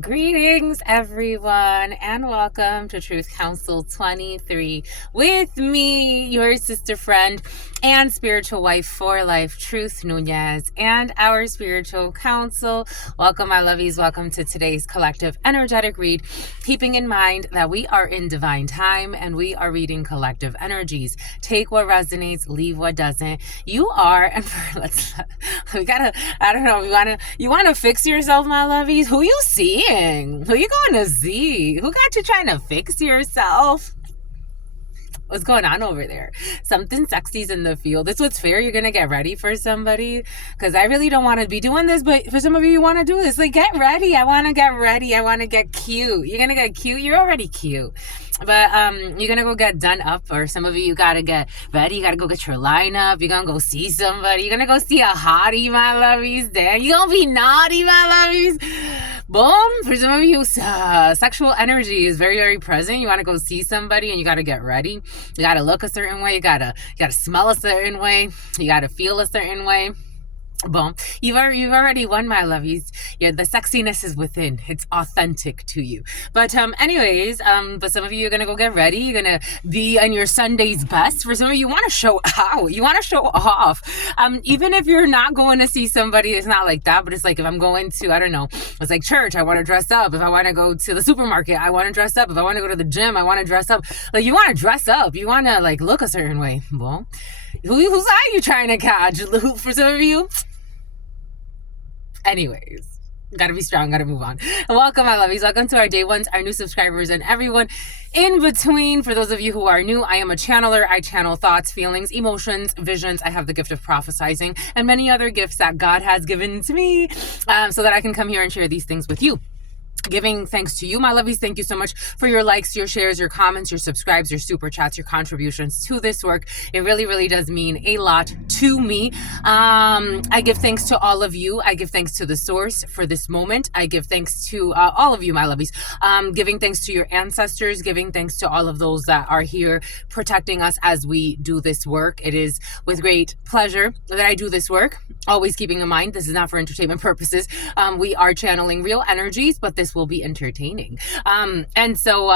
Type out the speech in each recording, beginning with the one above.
Greetings, everyone, and welcome to Truth Council 23 with me, your sister friend and spiritual wife for life, Truth Nunez, and our spiritual counsel. Welcome, my lovies. Welcome to today's collective energetic read, keeping in mind that we are in divine time and we are reading collective energies. Take what resonates, leave what doesn't. You are, and we gotta, I don't know, you wanna fix yourself, my lovies? Who you seeing? Who you going to see? Who got you trying to fix yourself? What's going on over there? Something sexy's in the field. This what's fair. You're gonna get ready for somebody, because I really don't want to be doing this, but for some of you want to do this. Like, get ready. I want to get ready. I want to get cute. You're gonna get cute. You're already cute, but you're gonna go get done up. Or some of you gotta get ready. You gotta go get your lineup. You're gonna go see somebody. You're gonna go see a hottie, my lovies. Damn, you gonna be naughty, my lovies. Boom. For some of you, sexual energy is very, very present. You want to go see somebody and you got to get ready. You got to look a certain way. You got to smell a certain way. You got to feel a certain way. Boom. You've already won, my lovies. Yeah, the sexiness is within. It's authentic to you. But anyways, but some of you are gonna go get ready. You're gonna be on your Sunday's best. For some of you, want to show out. You want to show off. Even if you're not going to see somebody, it's not like that. But it's like, if I'm going to, I don't know, it's like church, I want to dress up. If I want to go to the supermarket, I want to dress up. If I want to go to the gym, I want to dress up. Like, you want to dress up. You want to like look a certain way. Well, whose eye are you trying to catch? For some of you. Anyways, gotta be strong, gotta move on. Welcome, my lovies. Welcome to our day ones, our new subscribers, and everyone in between. For those of you who are new, I am a channeler. I channel thoughts, feelings, emotions, visions. I have the gift of prophesizing and many other gifts that God has given to me, so that I can come here and share these things with you. Giving thanks to you, my lovies. Thank you so much for your likes, your shares, your comments, your subscribes, your super chats, your contributions to this work. It really, really does mean a lot to me. I give thanks to all of you. I give thanks to the source for this moment. I give thanks to all of you, my lovies. Giving thanks to your ancestors, giving thanks to all of those that are here protecting us as we do this work. It is with great pleasure that I do this work. Always keeping in mind, this is not for entertainment purposes. We are channeling real energies, but this will be entertaining. And so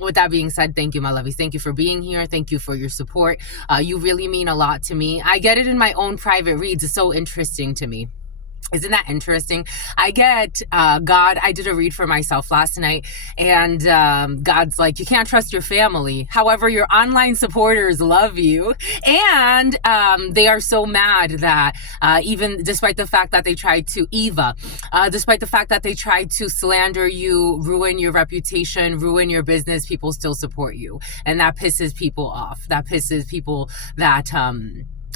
with that being said, thank you, my lovies. Thank you for being here. Thank you for your support. You really mean a lot to me. I get it in my own private reads. It's so interesting to me. Isn't that interesting? I get God. I did a read for myself last night, and God's like, you can't trust your family. However, your online supporters love you, and they are so mad that even despite the fact that they tried to despite the fact that they tried to slander you, ruin your reputation, ruin your business, people still support you, and that pisses people off. That pisses people that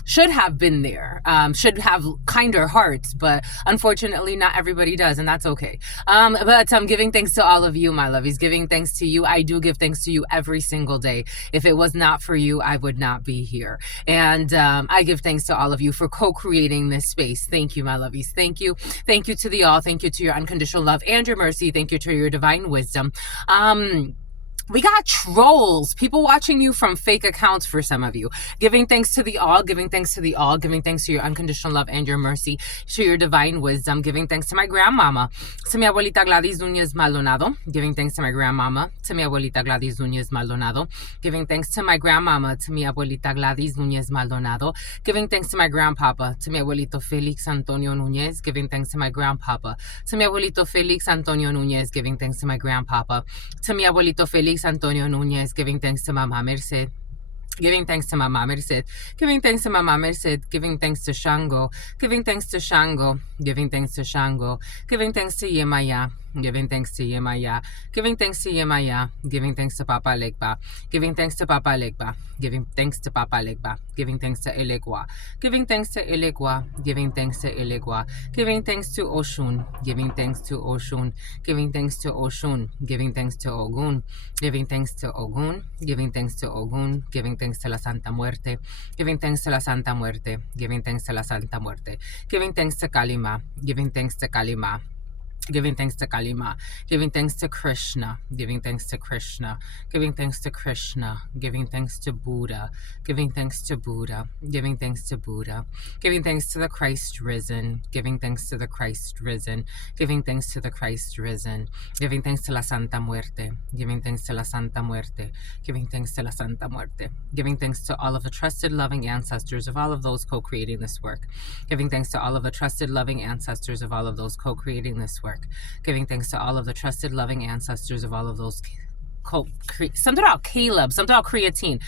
should have been there, should have kinder hearts, but unfortunately not everybody does, and that's okay. But I'm giving thanks to all of you, my lovies, giving thanks to you. I do give thanks to you every single day. If it was not for you, I would not be here. And I give thanks to all of you for co-creating this space. Thank you, my lovies. Thank you. Thank you to the all. Thank you to your unconditional love and your mercy. Thank you to your divine wisdom. We got trolls, people watching you from fake accounts for some of you. Giving thanks to the all, giving thanks to the all, giving thanks to your unconditional love and your mercy, to your divine wisdom. Giving thanks to my grandmama, to mi abuelita Gladys Nunez Maldonado. Giving thanks to my grandmama, to mi abuelita Gladys Nunez Maldonado. Giving thanks to my grandmama, to mi abuelita Gladys Nunez Maldonado. Giving thanks to my grandpapa, to mi abuelito Felix Antonio Nunez. Giving thanks to my grandpapa, to mi abuelito Felix Antonio Nunez. Giving thanks to my grandpapa, to mi abuelito Felix Antonio Nunez. Giving thanks to Mama Merced. Giving thanks to Mama Merced, giving thanks to Mama Merced, giving thanks to Shango, giving thanks to Shango, giving thanks to Shango, giving thanks to Yemaya, giving thanks to Yemaya, giving thanks to Yemaya, giving thanks to Papa Legba, giving thanks to Papa Legba, giving thanks to Papa Legba, giving thanks to Elegua, giving thanks to Elegua, giving thanks to Elegua, giving thanks to Oshun, giving thanks to Oshun, giving thanks to Oshun, giving thanks to Ogun, giving thanks to Ogun, giving thanks to Ogun, giving thanks to la Santa Muerte, giving thanks to la Santa Muerte, giving thanks to la Santa Muerte, giving thanks to Kalima, giving thanks to Kalima, Giving thanks to Kalima, giving thanks to Krishna, giving thanks to Krishna, giving thanks to Krishna, giving thanks to Buddha, giving thanks to Buddha, giving thanks to Buddha, giving thanks to the Christ risen, giving thanks to the Christ risen, giving thanks to the Christ risen, giving thanks to la Santa Muerte, giving thanks to la Santa Muerte, giving thanks to la Santa Muerte, giving thanks to all of the trusted, loving ancestors of all of those co-creating this work, giving thanks to all of the trusted, loving ancestors of all of those co-creating this work, giving thanks to all of the trusted, loving ancestors of all of those something about Caleb, something about creatine.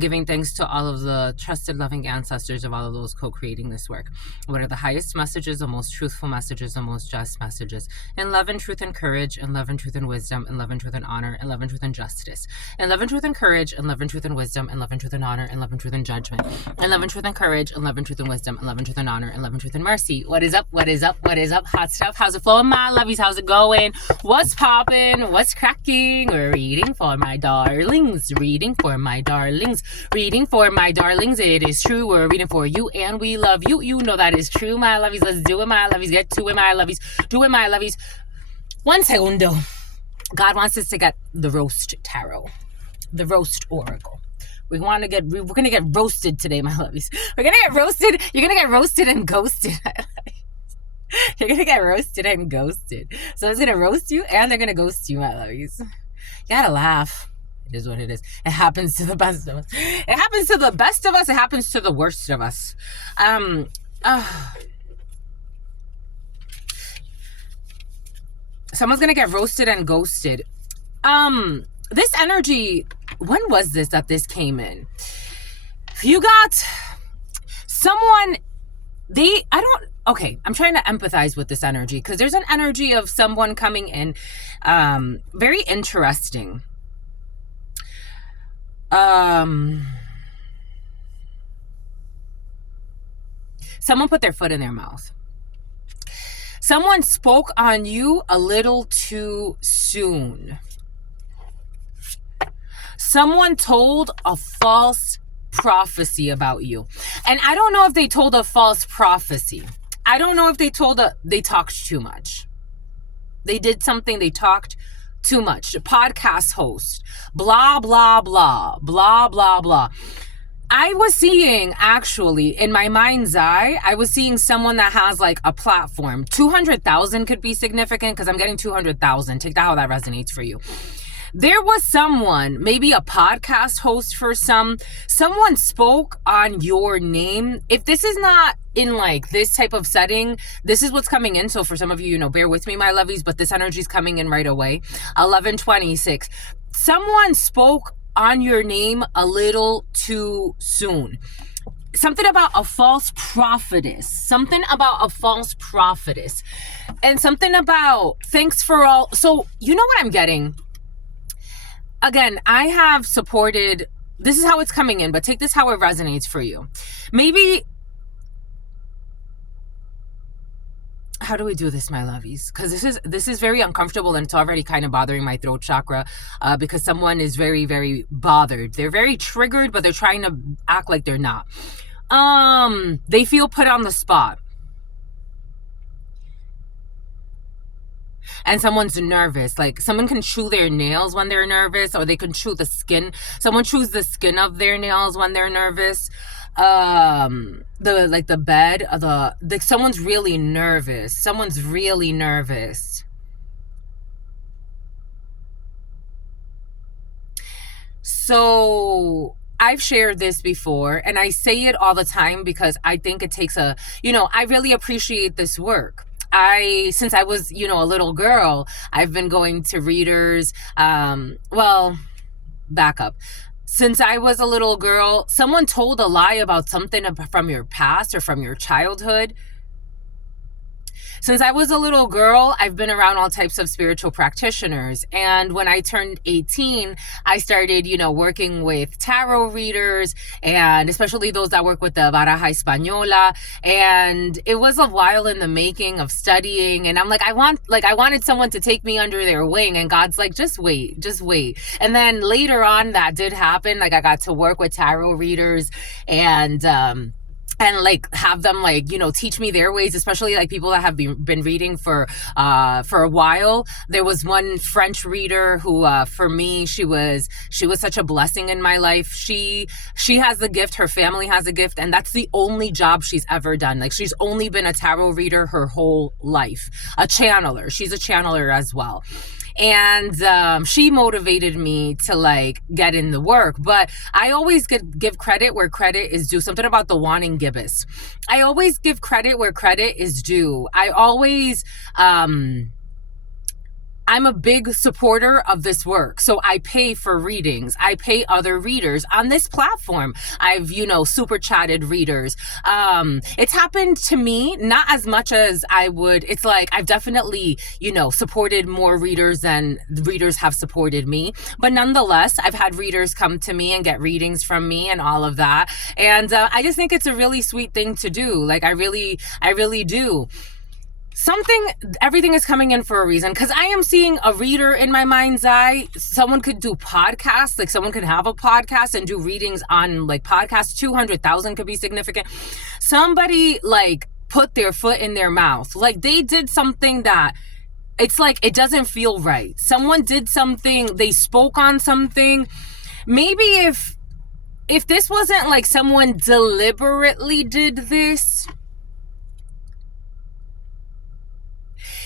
Giving thanks to all of the trusted, loving ancestors of all of those co-creating this work. What are the highest messages, the most truthful messages, the most just messages? In love and truth and courage, in love and truth and wisdom, in love and truth and honor, in love and truth and justice. In love and truth and courage, in love and truth and wisdom, in love and truth and honor, in love and truth and judgment. In love and truth and courage, in love and truth and wisdom, in love and truth and honor, in love and truth and mercy. What is up? What is up? What is up? Hot stuff. How's it flowing, my lovies? How's it going? What's popping? What's cracking? We're reading for my darlings, reading for my darlings, reading for my darlings. It is true. We're reading for you and we love you. You know that is true, my lovies. Let's do it, my lovies. Get to it, my lovies. Do it, my lovies. One segundo. God wants us to get the roast tarot, the roast oracle. We're gonna get roasted today, my lovies. We're gonna get roasted. You're gonna get roasted and ghosted. You're gonna get roasted and ghosted. So it's gonna roast you and they're gonna ghost you, my lovies. You gotta laugh. It is what it is. It happens to the best of us. It happens to the best of us. It happens to the worst of us. Someone's gonna get roasted and ghosted. This energy, when was this that this came in? You got someone, I'm trying to empathize with this energy because there's an energy of someone coming in, very interesting. Someone put their foot in their mouth. Someone spoke on you a little too soon. Someone told a false prophecy about you. And I don't know if they told a false prophecy. I don't know if they talked too much. They did something, they talked too much. A podcast host, blah, blah, blah, blah, blah, blah. I was seeing, actually, in my mind's eye, I was seeing someone that has like a platform. 200,000 could be significant because I'm getting 200,000. Take that how that resonates for you. There was someone, maybe a podcast host for someone spoke on your name. If this is not in like this type of setting, this is what's coming in. So for some of you, bear with me, my lovies, but this energy is coming in right away. 11:26. Someone spoke on your name a little too soon. Something about a false prophetess. Something about a false prophetess. And something about thanks for all. So you know what I'm getting? Again, I have supported, this is how it's coming in, but take this how it resonates for you. Maybe, how do we do this, my lovies? Because this is very uncomfortable and it's already kind of bothering my throat chakra because someone is very, very bothered. They're very triggered, but they're trying to act like they're not. They feel put on the spot. And someone's nervous. Like someone can chew their nails when they're nervous, or they can chew the skin. Someone chews the skin of their nails when they're nervous. The bed, someone's really nervous. Someone's really nervous. So I've shared this before and I say it all the time because I think it takes I really appreciate this work. Since I was, a little girl, I've been going to readers. Back up. Since I was a little girl, someone told a lie about something from your past or from your childhood. Since I was a little girl, I've been around all types of spiritual practitioners. And when I turned 18, I started, working with tarot readers, and especially those that work with the Baraja Española. And it was a while in the making of studying. And I'm like, I wanted someone to take me under their wing. And God's like, just wait. And then later on, that did happen. Like I got to work with tarot readers and, and like have them like, you know, teach me their ways, especially like people that have been reading for a while. There was one French reader who for me, she was such a blessing in my life. She has the gift, her family has a gift, and that's the only job she's ever done. Like, she's only been a tarot reader her whole life. A channeler, she's a channeler as well. And she motivated me to like get in the work. But I always give credit where credit is due. Something about the wanting gibbous. I always give credit where credit is due. I always I'm a big supporter of this work. So I pay for readings. I pay other readers on this platform. I've, you know, super chatted readers. It's happened to me, not as much as I would. It's like I've definitely, you know, supported more readers than readers have supported me. But nonetheless, I've had readers come to me and get readings from me and all of that. And I just think it's a really sweet thing to do. Like, I really do. Everything is coming in for a reason, because I am seeing a reader in my mind's eye. Someone could do podcasts, like someone could have a podcast and do readings on like podcasts. 200,000 could be significant. Somebody like put their foot in their mouth. Like, they did something that it's like, it doesn't feel right. Someone did something, they spoke on something. Maybe if this wasn't like someone deliberately did this,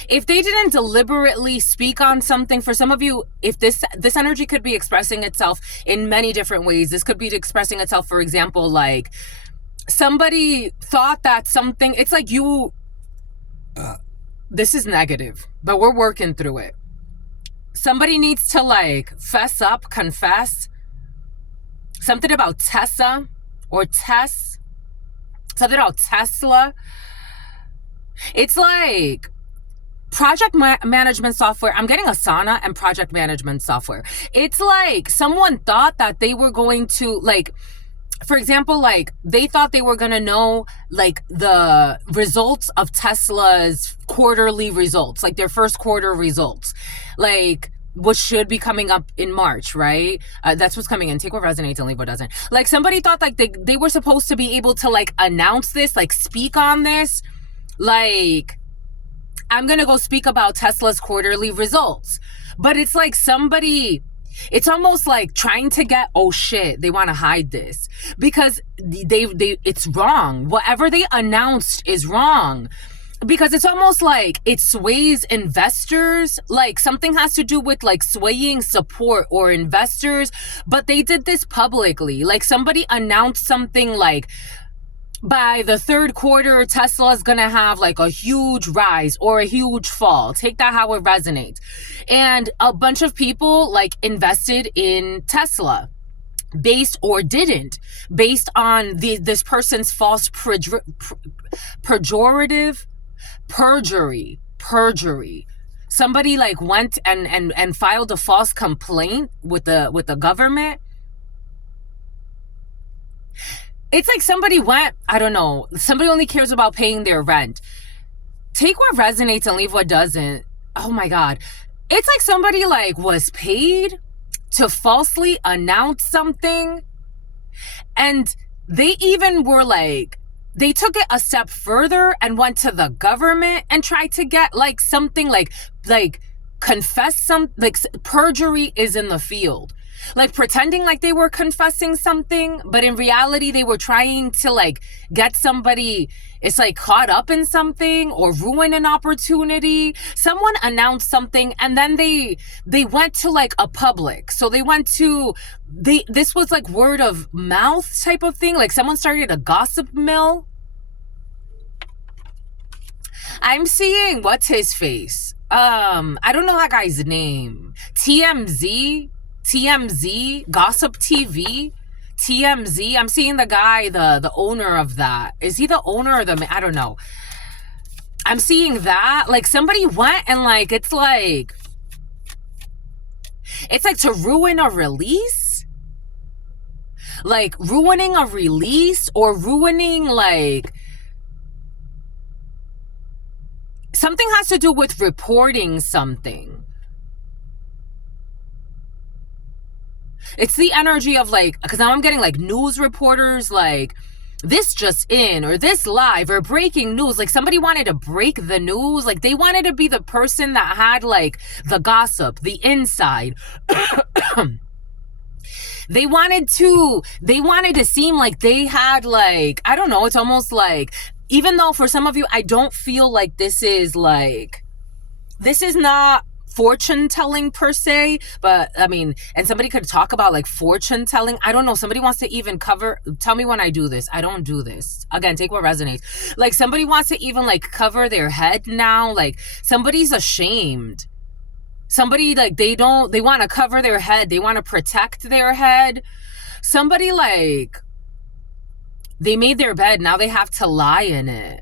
if they didn't deliberately speak on something, for some of you, if this energy could be expressing itself in many different ways. This could be expressing itself, for example, like somebody thought that something, it's like you, this is negative, but we're working through it. Somebody needs to like fess up, confess. Something about Tessa or Tess. Something about Tesla. It's like project management software. I'm getting Asana and project management software. It's like someone thought that they were going to, like, for example, like they thought they were going to know like the results of Tesla's quarterly results, like their first quarter results, like what should be coming up in March, right? That's what's coming in. Take what resonates and leave what doesn't. Like, somebody thought like they were supposed to be able to like announce this, like speak on this, like, I'm going to go speak about Tesla's quarterly results. But it's like somebody, it's almost like trying to get, oh shit, they want to hide this because it's wrong. Whatever they announced is wrong. Because it's almost like it sways investors. Like something has to do with like swaying support or investors. But they did this publicly. Like somebody announced something like, by the third quarter, Tesla's gonna have like a huge rise or a huge fall. Take that how it resonates. And a bunch of people like invested in Tesla based or didn't, based on this person's false perjury. Somebody like went and filed a false complaint with the government. It's like somebody went, I don't know, somebody only cares about paying their rent. Take what resonates and leave what doesn't. Oh my God. It's like somebody like was paid to falsely announce something. And they even were like, they took it a step further and went to the government and tried to get like something like confess some, like perjury is in the field. Like pretending like they were confessing something, but in reality they were trying to like get somebody, it's like caught up in something or ruin an opportunity. Someone announced something and then they went to like a public. So they went to, this was like word of mouth type of thing. Like someone started a gossip mill. I'm seeing, what's his face? I don't know that guy's name. TMZ, Gossip TV, TMZ. I'm seeing the guy, the owner of that. Is he the owner or I don't know. I'm seeing that. Like somebody went and like, it's like to ruin a release. Like ruining a release or ruining like, something has to do with reporting something. It's the energy of like, because now I'm getting like news reporters, like this just in, or this live, or breaking news. Like somebody wanted to break the news. Like they wanted to be the person that had like the gossip, the inside. They wanted to seem like they had like, I don't know, it's almost like, even though for some of you, I don't feel like this is not fortune telling per se, but I mean, and somebody could talk about like fortune telling. I don't know. Somebody wants to even tell me when I do this. I don't do this. Again, take what resonates. Like somebody wants to even like cover their head now. Like somebody's ashamed. Somebody like they want to cover their head. They want to protect their head. Somebody like they made their bed. Now they have to lie in it.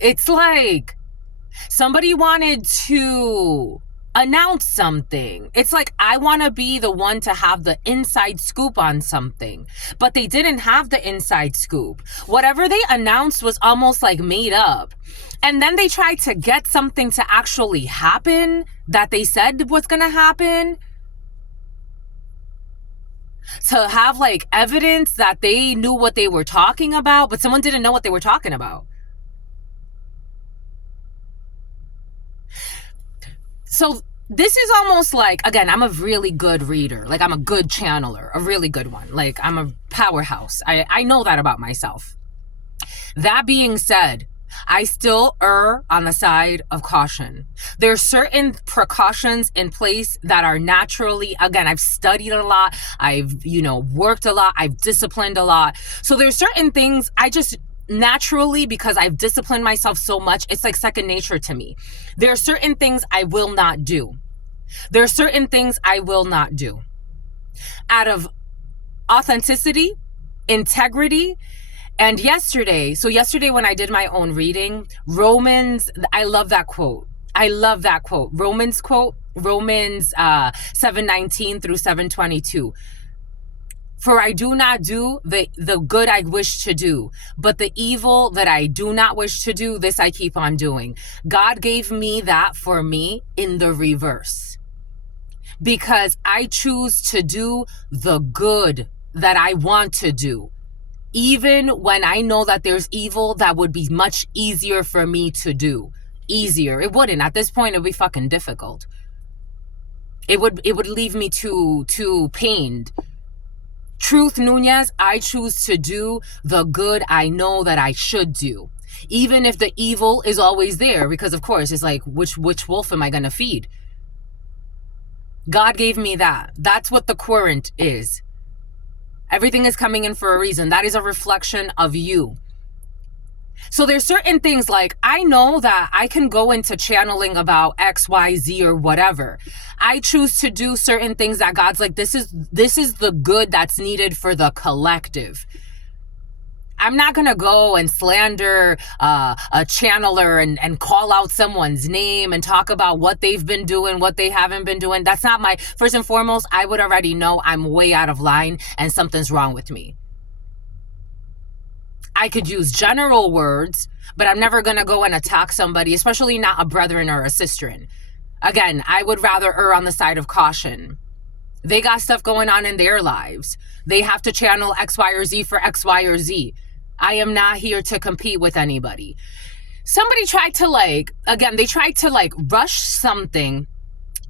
It's like somebody wanted to announce something. It's like, I want to be the one to have the inside scoop on something, but they didn't have the inside scoop. Whatever they announced was almost like made up. And then they tried to get something to actually happen that they said was going to happen, to have like evidence that they knew what they were talking about, but someone didn't know what they were talking about. So this is almost like, again, I'm a really good reader. Like I'm a good channeler, a really good one. Like I'm a powerhouse. I know that about myself. That being said, I still err on the side of caution. There's certain precautions in place that are naturally, again, I've studied a lot. I've, worked a lot. I've disciplined a lot. So there's certain things I just naturally, because I've disciplined myself so much, it's like second nature to me. There are certain things I will not do. There are certain things I will not do. Out of authenticity, integrity, and yesterday when I did my own reading, Romans, I love that quote. Romans 7:19 through 7:22. For I do not do the good I wish to do, but the evil that I do not wish to do, this I keep on doing. God gave me that for me in the reverse, because I choose to do the good that I want to do, even when I know that there's evil that would be much easier for me to do. Easier. It wouldn't. At this point, it would be fucking difficult. It would leave me too pained. Truth, Nunez, I choose to do the good I know that I should do, even if the evil is always there, because of course it's like, which wolf am I going to feed? God gave me that. That's what the current is. Everything is coming in for a reason. That is a reflection of you. So there's certain things like, I know that I can go into channeling about X, Y, Z or whatever. I choose to do certain things that God's like, this is the good that's needed for the collective. I'm not going to go and slander a channeler and call out someone's name and talk about what they've been doing, what they haven't been doing. That's not my, first and foremost, I would already know I'm way out of line and something's wrong with me. I could use general words, but I'm never going to go and attack somebody, especially not a brethren or a sisterin. Again, I would rather err on the side of caution. They got stuff going on in their lives. They have to channel X, Y, or Z for X, Y, or Z. I am not here to compete with anybody. Somebody tried to they tried to rush something,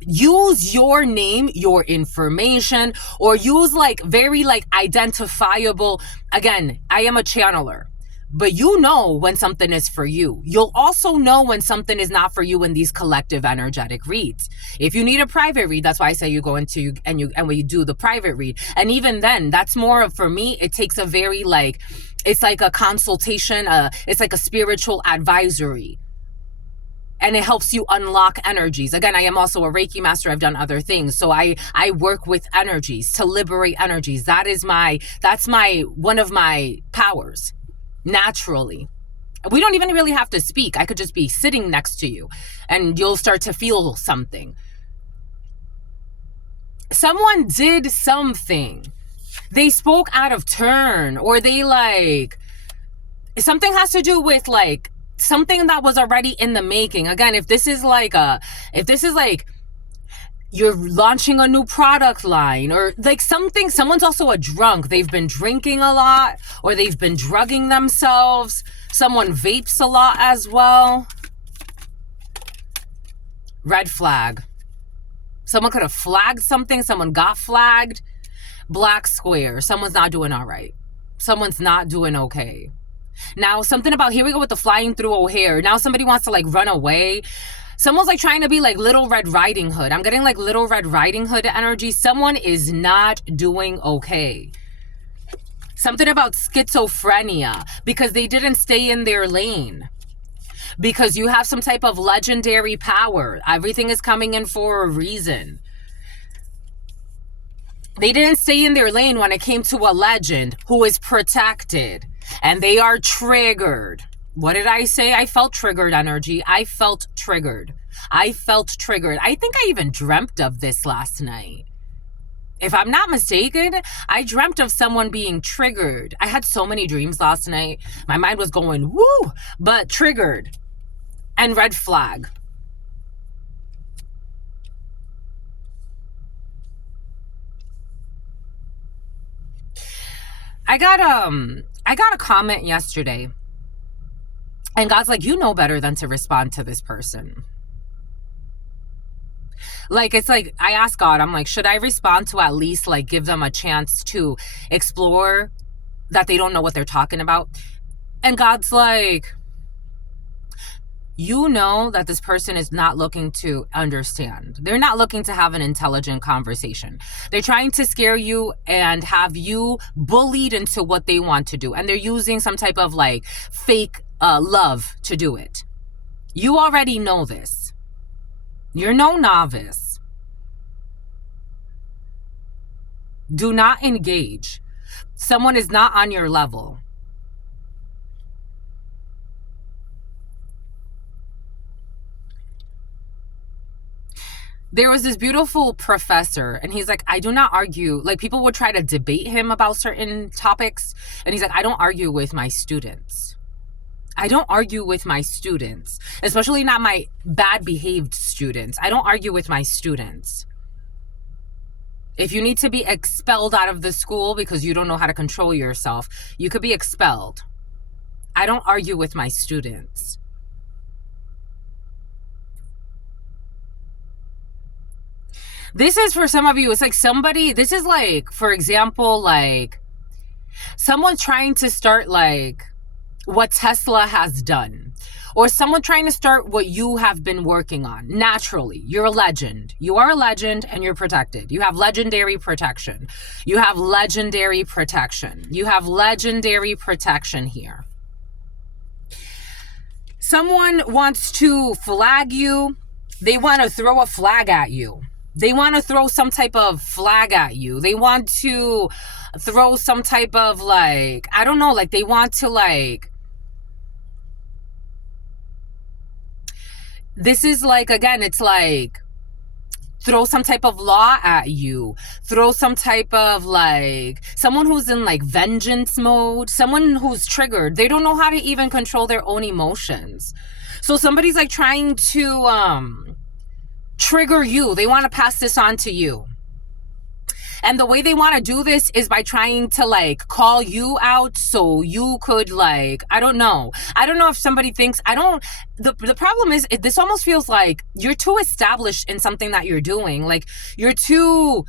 use your name, your information, or use very identifiable. Again, I am a channeler, but you know when something is for you. You'll also know when something is not for you in these collective energetic reads. If you need a private read, that's why I say you go into and when you do the private read. And even then, that's more of, for me, it takes a very it's like a consultation, it's like a spiritual advisory. And it helps you unlock energies. Again, I am also a Reiki master. I've done other things. So I work with energies to liberate energies. That's one of my powers, naturally. We don't even really have to speak. I could just be sitting next to you and you'll start to feel something. Someone did something. They spoke out of turn, or they something has to do with something that was already in the making. Again, if this is you're launching a new product line, or like something. Someone's also a drunk. They've been drinking a lot, or they've been drugging themselves. Someone vapes a lot as well. Red flag. Someone could have flagged something. Someone got flagged. Black square. Someone's not doing all right. Someone's not doing okay. Now, something about, here we go with the flying through O'Hare. Now somebody wants to like run away. Someone's like trying to be like Little Red Riding Hood. I'm getting like Little Red Riding Hood energy. Someone is not doing okay. Something about schizophrenia, because they didn't stay in their lane. Because you have some type of legendary power. Everything is coming in for a reason. They didn't stay in their lane when it came to a legend who is protected. And they are triggered. What did I say? I felt triggered energy. I felt triggered. I felt triggered. I think I even dreamt of this last night. If I'm not mistaken, I dreamt of someone being triggered. I had so many dreams last night. My mind was going, woo, but triggered. And red flag. I got a comment yesterday, and God's like, you know better than to respond to this person. Like, it's like, I asked God, I'm like, should I respond to at least like give them a chance to explore that they don't know what they're talking about? And God's like, you know that this person is not looking to understand. They're not looking to have an intelligent conversation. They're trying to scare you and have you bullied into what they want to do. And they're using some type of like fake love to do it. You already know this. You're no novice. Do not engage. Someone is not on your level. There was this beautiful professor, and he's like, I do not argue. Like, people would try to debate him about certain topics, and he's like, I don't argue with my students. I don't argue with my students, especially not my bad behaved students. I don't argue with my students. If you need to be expelled out of the school because you don't know how to control yourself, you could be expelled. I don't argue with my students. This is for some of you, it's like somebody, this is like, for example, like someone trying to start like what Tesla has done, or someone trying to start what you have been working on. Naturally, you're a legend. You are a legend and you're protected. You have legendary protection. You have legendary protection. You have legendary protection here. Someone wants to flag you. They want to throw a flag at you. They want to throw some type of flag at you. They want to throw some type of like, I don't know, like they want to like, this is like, again, it's like, throw some type of law at you. Throw some type of like, someone who's in like vengeance mode, someone who's triggered. They don't know how to even control their own emotions. So somebody's like trying to, trigger you. They want to pass this on to you. And the way they want to do this is by trying to like call you out so you could like, I don't know if somebody thinks, the problem is this almost feels like you're too established in something that you're doing. Like you're too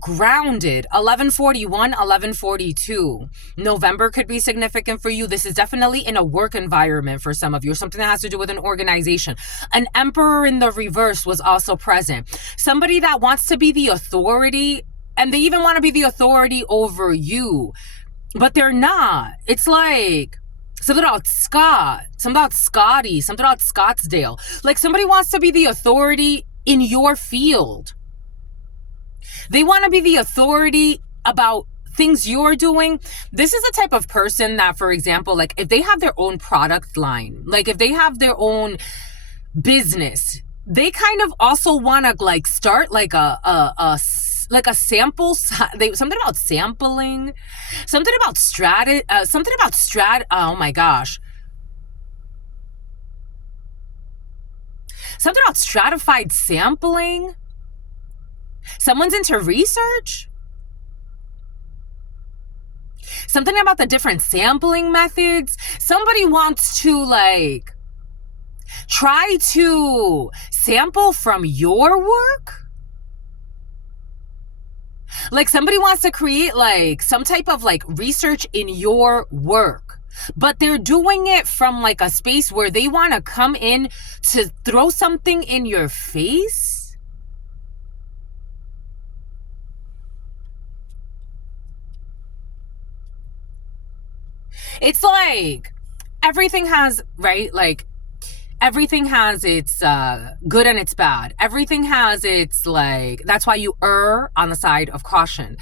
grounded. 1141, 1142. November could be significant for you. This is definitely in a work environment for some of you, or something that has to do with an organization. An emperor in the reverse was also present. Somebody that wants to be the authority, and they even want to be the authority over you, but they're not. It's like something about Scott, something about Scotty, something about Scottsdale. Like somebody wants to be the authority in your field. They want to be the authority about things you're doing. This is the type of person that, for example, like if they have their own product line, like if they have their own business, they kind of also want to like start like a sample, something about sampling, something about oh my gosh. Something about stratified sampling. Someone's into research. Something about the different sampling methods. Somebody wants to like try to sample from your work. Like somebody wants to create like some type of like research in your work, but they're doing it from like a space where they want to come in to throw something in your face. It's like everything has, right? Like everything has its good and its bad. Everything has its like, that's why you err on the side of caution.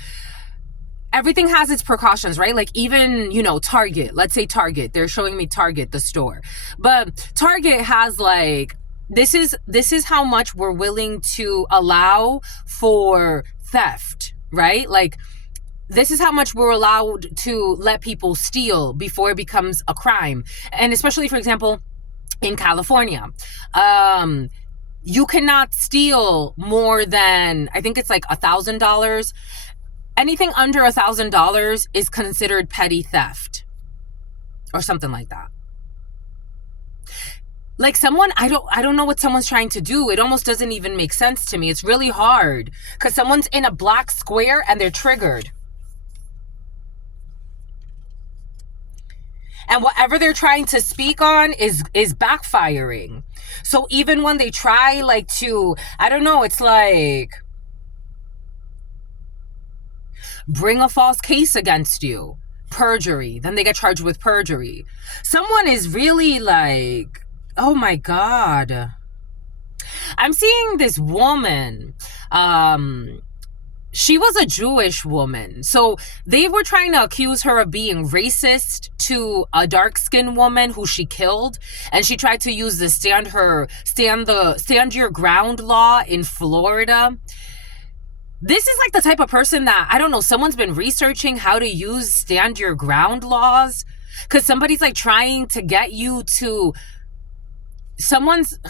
Everything has its precautions, right? Like even, you know, Target, let's say Target, they're showing me Target, the store, but Target has like, this is how much we're willing to allow for theft, right? Like this is how much we're allowed to let people steal before it becomes a crime. And especially, for example, in California, you cannot steal more than, I think it's like $1,000. Anything under $1,000 is considered petty theft or something like that. Like someone, I don't know what someone's trying to do. It almost doesn't even make sense to me. It's really hard because someone's in a black square and they're triggered. And whatever they're trying to speak on is backfiring. So even when they try like to, I don't know, it's like bring a false case against you, perjury, then they get charged with perjury. Someone is really like, oh my God. I'm seeing this woman, she was a Jewish woman. So they were trying to accuse her of being racist to a dark-skinned woman who she killed. And she tried to use the stand your ground law in Florida. This is like the type of person that, I don't know, someone's been researching how to use stand your ground laws because somebody's like trying to get you to someone's.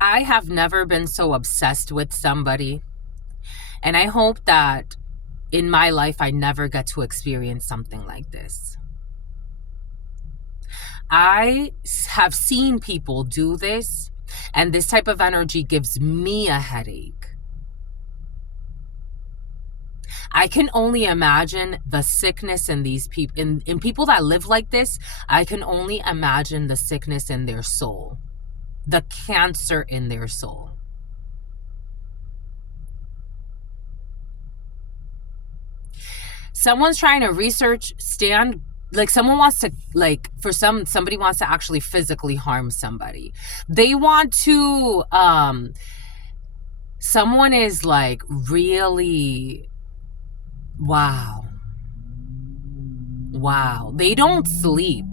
I have never been so obsessed with somebody. And I hope that in my life, I never get to experience something like this. I have seen people do this, and this type of energy gives me a headache. I can only imagine the sickness in these people, in people that live like this. I can only imagine the sickness in their soul, the cancer in their soul. Someone's trying to research like someone wants to, like for somebody wants to actually physically harm somebody. They want to, someone is like really, wow. They don't sleep.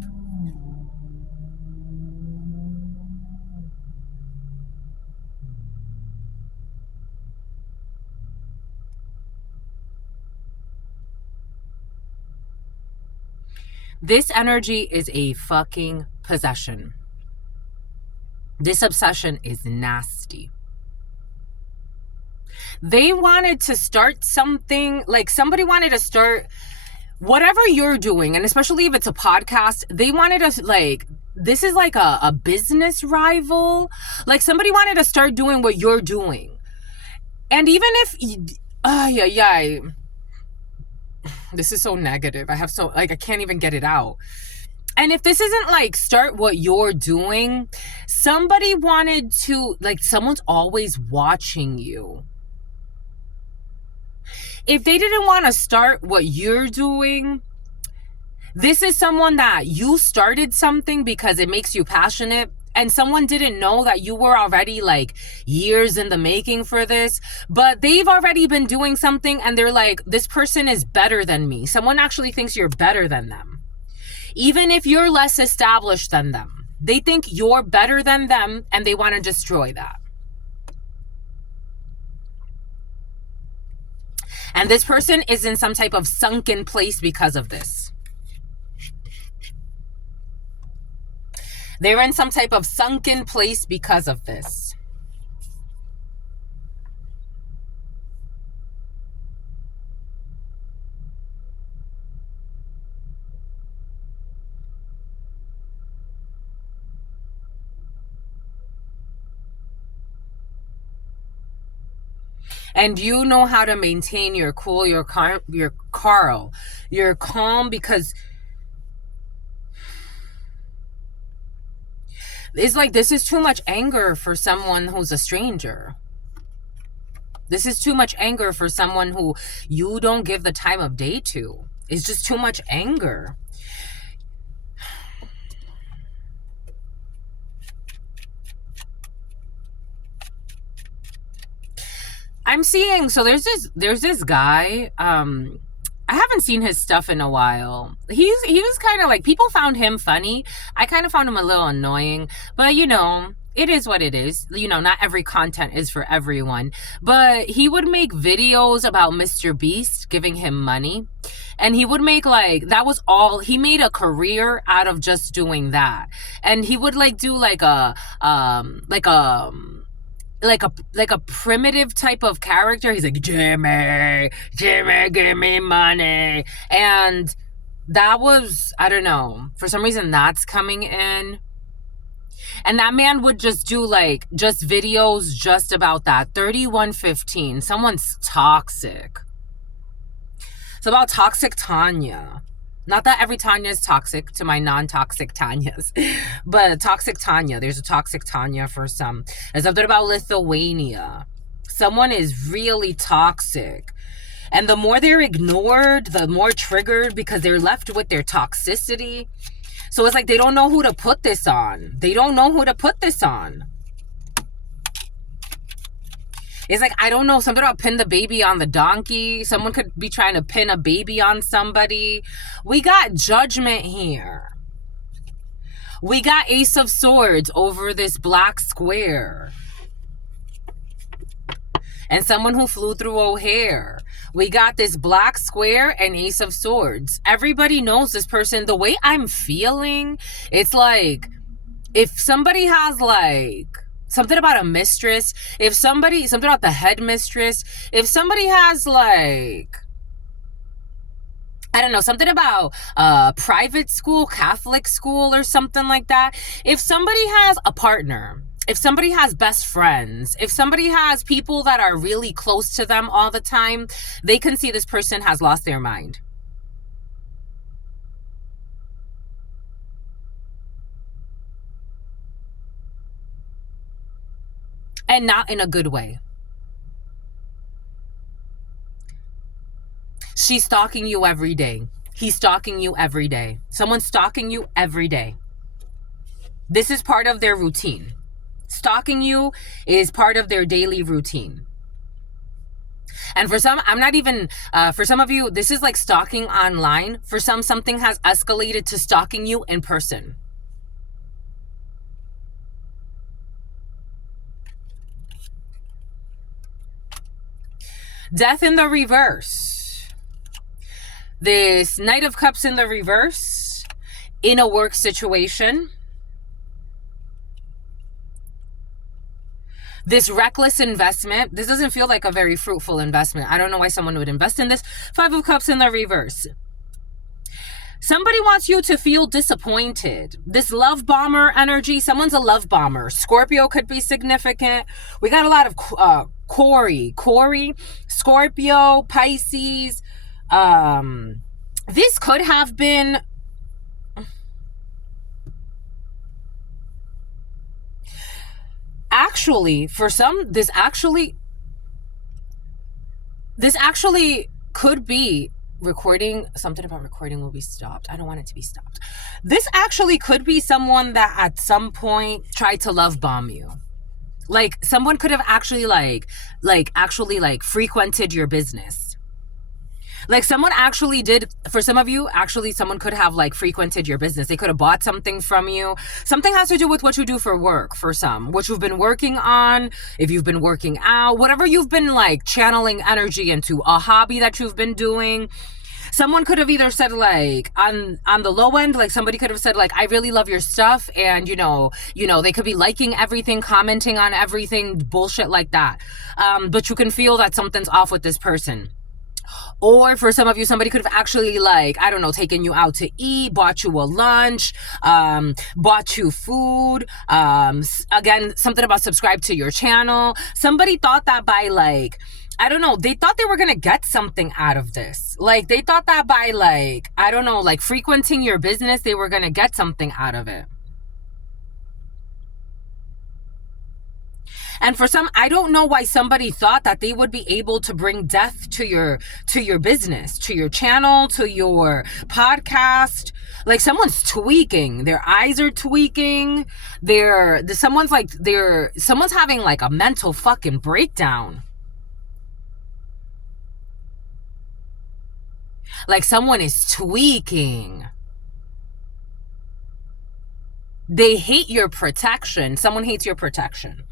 This energy is a fucking possession. This obsession is nasty. They wanted to start something, like somebody wanted to start whatever you're doing, and especially if it's a podcast, they wanted to like, this is like a business rival. Like somebody wanted to start doing what you're doing. And even if, this is so negative. I can't even get it out. And if this isn't like start what you're doing, somebody wanted to, like someone's always watching you. If they didn't want to start what you're doing, this is someone that you started something because it makes you passionate, and someone didn't know that you were already like years in the making for this, but they've already been doing something and they're like, this person is better than me. Someone actually thinks you're better than them. Even if you're less established than them, they think you're better than them and they want to destroy that. And this person is in some type of sunken place because of this. They're in some type of sunken place because of this. And you know how to maintain your cool, your calm, you're calm, because it's like this is too much anger for someone who's a stranger. This is too much anger for someone who you don't give the time of day to. It's just too much anger. I'm seeing, so there's this guy, I haven't seen his stuff in a while. He was kind of like, people found him funny. I kind of found him a little annoying, but you know, it is what it is. You know, not every content is for everyone, but he would make videos about Mr. Beast giving him money. And he would make like, that was all, he made a career out of just doing that. And he would like do like a primitive type of character. He's like, Jimmy, give me money. And that was, I don't know, for some reason that's coming in. And that man would just do like just videos just about that. 3115. Someone's toxic. It's about toxic Tanya. Not that every Tanya is toxic to my non-toxic Tanyas, but toxic Tanya. There's a toxic Tanya for some. There's something about Lithuania. Someone is really toxic. And the more they're ignored, the more triggered, because they're left with their toxicity. So it's like they don't know who to put this on. They don't know who to put this on. It's like, I don't know, something about pin the baby on the donkey. Someone could be trying to pin a baby on somebody. We got judgment here. We got Ace of Swords over this black square. And someone who flew through O'Hare. We got this black square and Ace of Swords. Everybody knows this person. The way I'm feeling, it's like, if somebody has like something about a mistress, something about the headmistress, if somebody has like, I don't know, something about private school, Catholic school or something like that. If somebody has a partner, if somebody has best friends, if somebody has people that are really close to them all the time, they can see this person has lost their mind. And not in a good way. She's stalking you every day. He's stalking you every day. Someone's stalking you every day. This is part of their routine. Stalking you is part of their daily routine. And for some, for some of you, this is like stalking online. For some, something has escalated to stalking you in person. Death in the reverse. This Knight of Cups in the reverse in a work situation. This reckless investment. This doesn't feel like a very fruitful investment. I don't know why someone would invest in this. 5 of Cups in the reverse. Somebody wants you to feel disappointed. This love bomber energy. Someone's a love bomber. Scorpio could be significant. We got a lot of Corey, Scorpio, Pisces. This could have been actually, for some, this actually could be recording. Something about recording will be stopped. I don't want it to be stopped. This actually could be someone that at some point tried to love bomb you. Like someone could have actually like frequented your business. Like someone actually did, for some of you, actually someone could have like frequented your business. They could have bought something from you. Something has to do with what you do for work, for some, what you've been working on, if you've been working out, whatever you've been like channeling energy into, a hobby that you've been doing. Someone could have either said like on the low end, like somebody could have said like, I really love your stuff, and they could be liking everything, commenting on everything, bullshit like that. But you can feel that something's off with this person. Or for some of you, somebody could have actually, like, I don't know, taken you out to eat, bought you a lunch, bought you food. Again, something about subscribe to your channel. Somebody thought that by, like, I don't know, they thought they were going to get something out of this. Like, they thought that by, like, I don't know, like frequenting your business, they were going to get something out of it. And for some, I don't know why somebody thought that they would be able to bring death to your business, to your channel, to your podcast. Like someone's tweaking. Their eyes are tweaking. Someone's having like a mental fucking breakdown. Like someone is tweaking. They hate your protection. Someone hates your protection.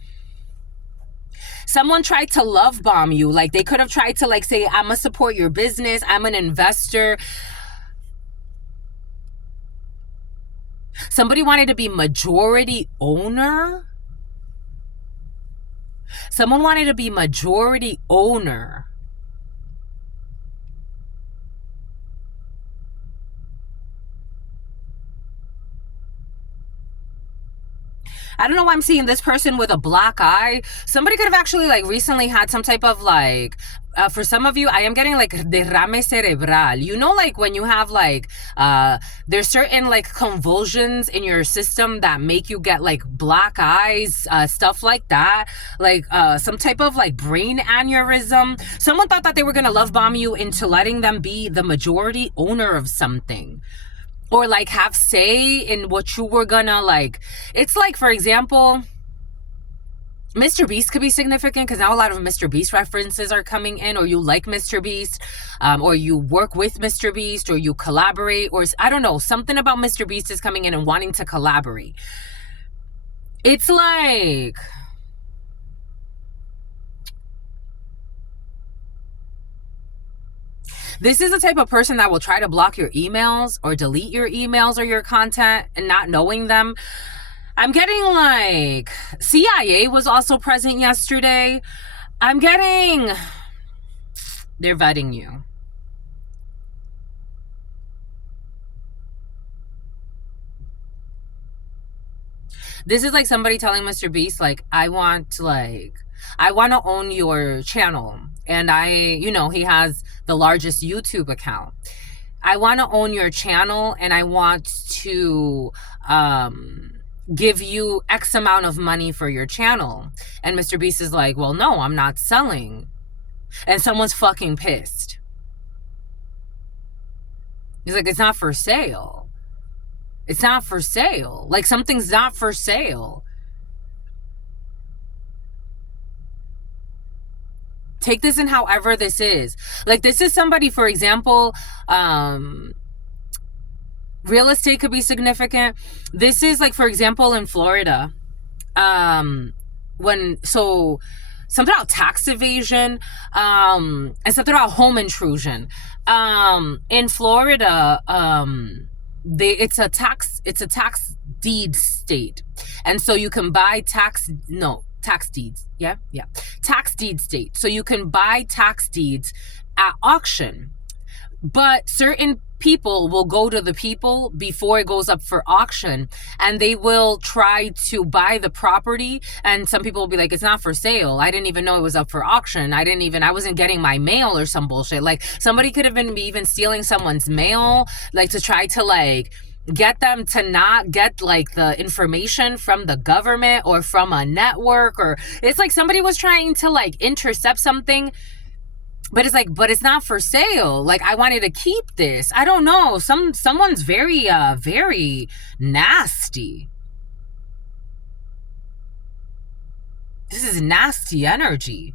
Someone tried to love bomb you. Like they could have tried to like say, I'm gonna support your business, I'm an investor. Somebody wanted to be majority owner. Someone wanted to be majority owner. I don't know why I'm seeing this person with a black eye. Somebody could have actually like recently had some type of like, for some of you, I am getting like derrame cerebral. You know, like when you have like, there's certain like convulsions in your system that make you get like black eyes, stuff like that. Like some type of like brain aneurysm. Someone thought that they were going to love bomb you into letting them be the majority owner of something. Or like have say in what you were gonna like. It's like, for example, Mr. Beast could be significant because now a lot of Mr. Beast references are coming in, or you like Mr. Beast, or you work with Mr. Beast, or you collaborate, or I don't know, something about Mr. Beast is coming in and wanting to collaborate. It's like, this is the type of person that will try to block your emails or delete your emails or your content and not knowing them. I'm getting like CIA was also present yesterday. I'm getting, they're vetting you. This is like somebody telling Mr. Beast, like, I want to own your channel. And he has the largest YouTube account. I want to own your channel and I want to give you X amount of money for your channel. And Mr. Beast is like, well, no, I'm not selling. And someone's fucking pissed. He's like, it's not for sale. It's not for sale. Like something's not for sale. Take this in however this is. Like this is somebody, for example, real estate could be significant. This is like, for example, in Florida, something about tax evasion, and something about home intrusion. In Florida, it's a tax deed state. And so you can buy tax deeds. Yeah. Tax deed state. So you can buy tax deeds at auction. But certain people will go to the people before it goes up for auction, and they will try to buy the property. And some people will be like, it's not for sale. I didn't even know it was up for auction. I wasn't getting my mail or some bullshit. Like somebody could have been even stealing someone's mail, like to try to like get them to not get like the information from the government or from a network, or it's like somebody was trying to like intercept something. But it's like, but it's not for sale. Like, I wanted to keep this. I don't know. Someone's very, very nasty. This is nasty energy.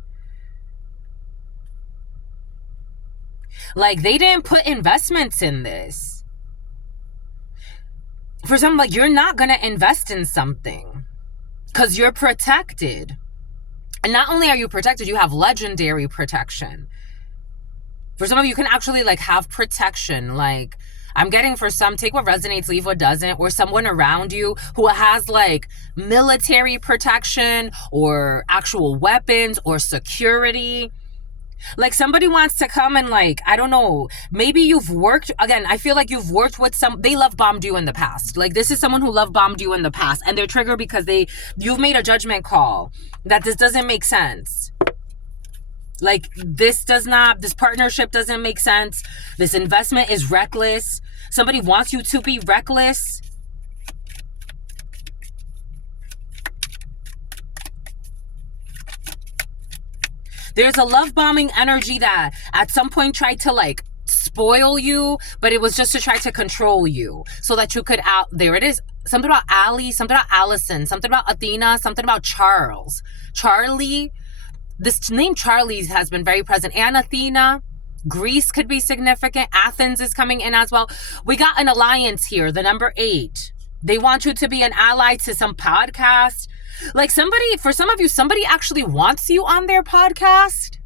Like, they didn't put investments in this. For some, like, you're not going to invest in something because you're protected. And not only are you protected, you have legendary protection. For some of you, can actually like have protection. Like, I'm getting for some, take what resonates, leave what doesn't, or someone around you who has like military protection or actual weapons or security. Like, somebody wants to come and like, I don't know, maybe you've worked, again, I feel like you've worked with they love bombed you in the past. Like, this is someone who love bombed you in the past, and they're triggered because you've made a judgment call that this doesn't make sense. Like, this partnership doesn't make sense. This investment is reckless. Somebody wants you to be reckless. There's a love bombing energy that at some point tried to like spoil you, but it was just to try to control you so that you could there it is. Something about Ali, something about Allison, something about Athena, something about Charlie. This name Charlie has been very present. And Athena. Greece could be significant. Athens is coming in as well. We got an alliance here, the number 8. They want you to be an ally to some podcast. Like, for some of you, somebody actually wants you on their podcast.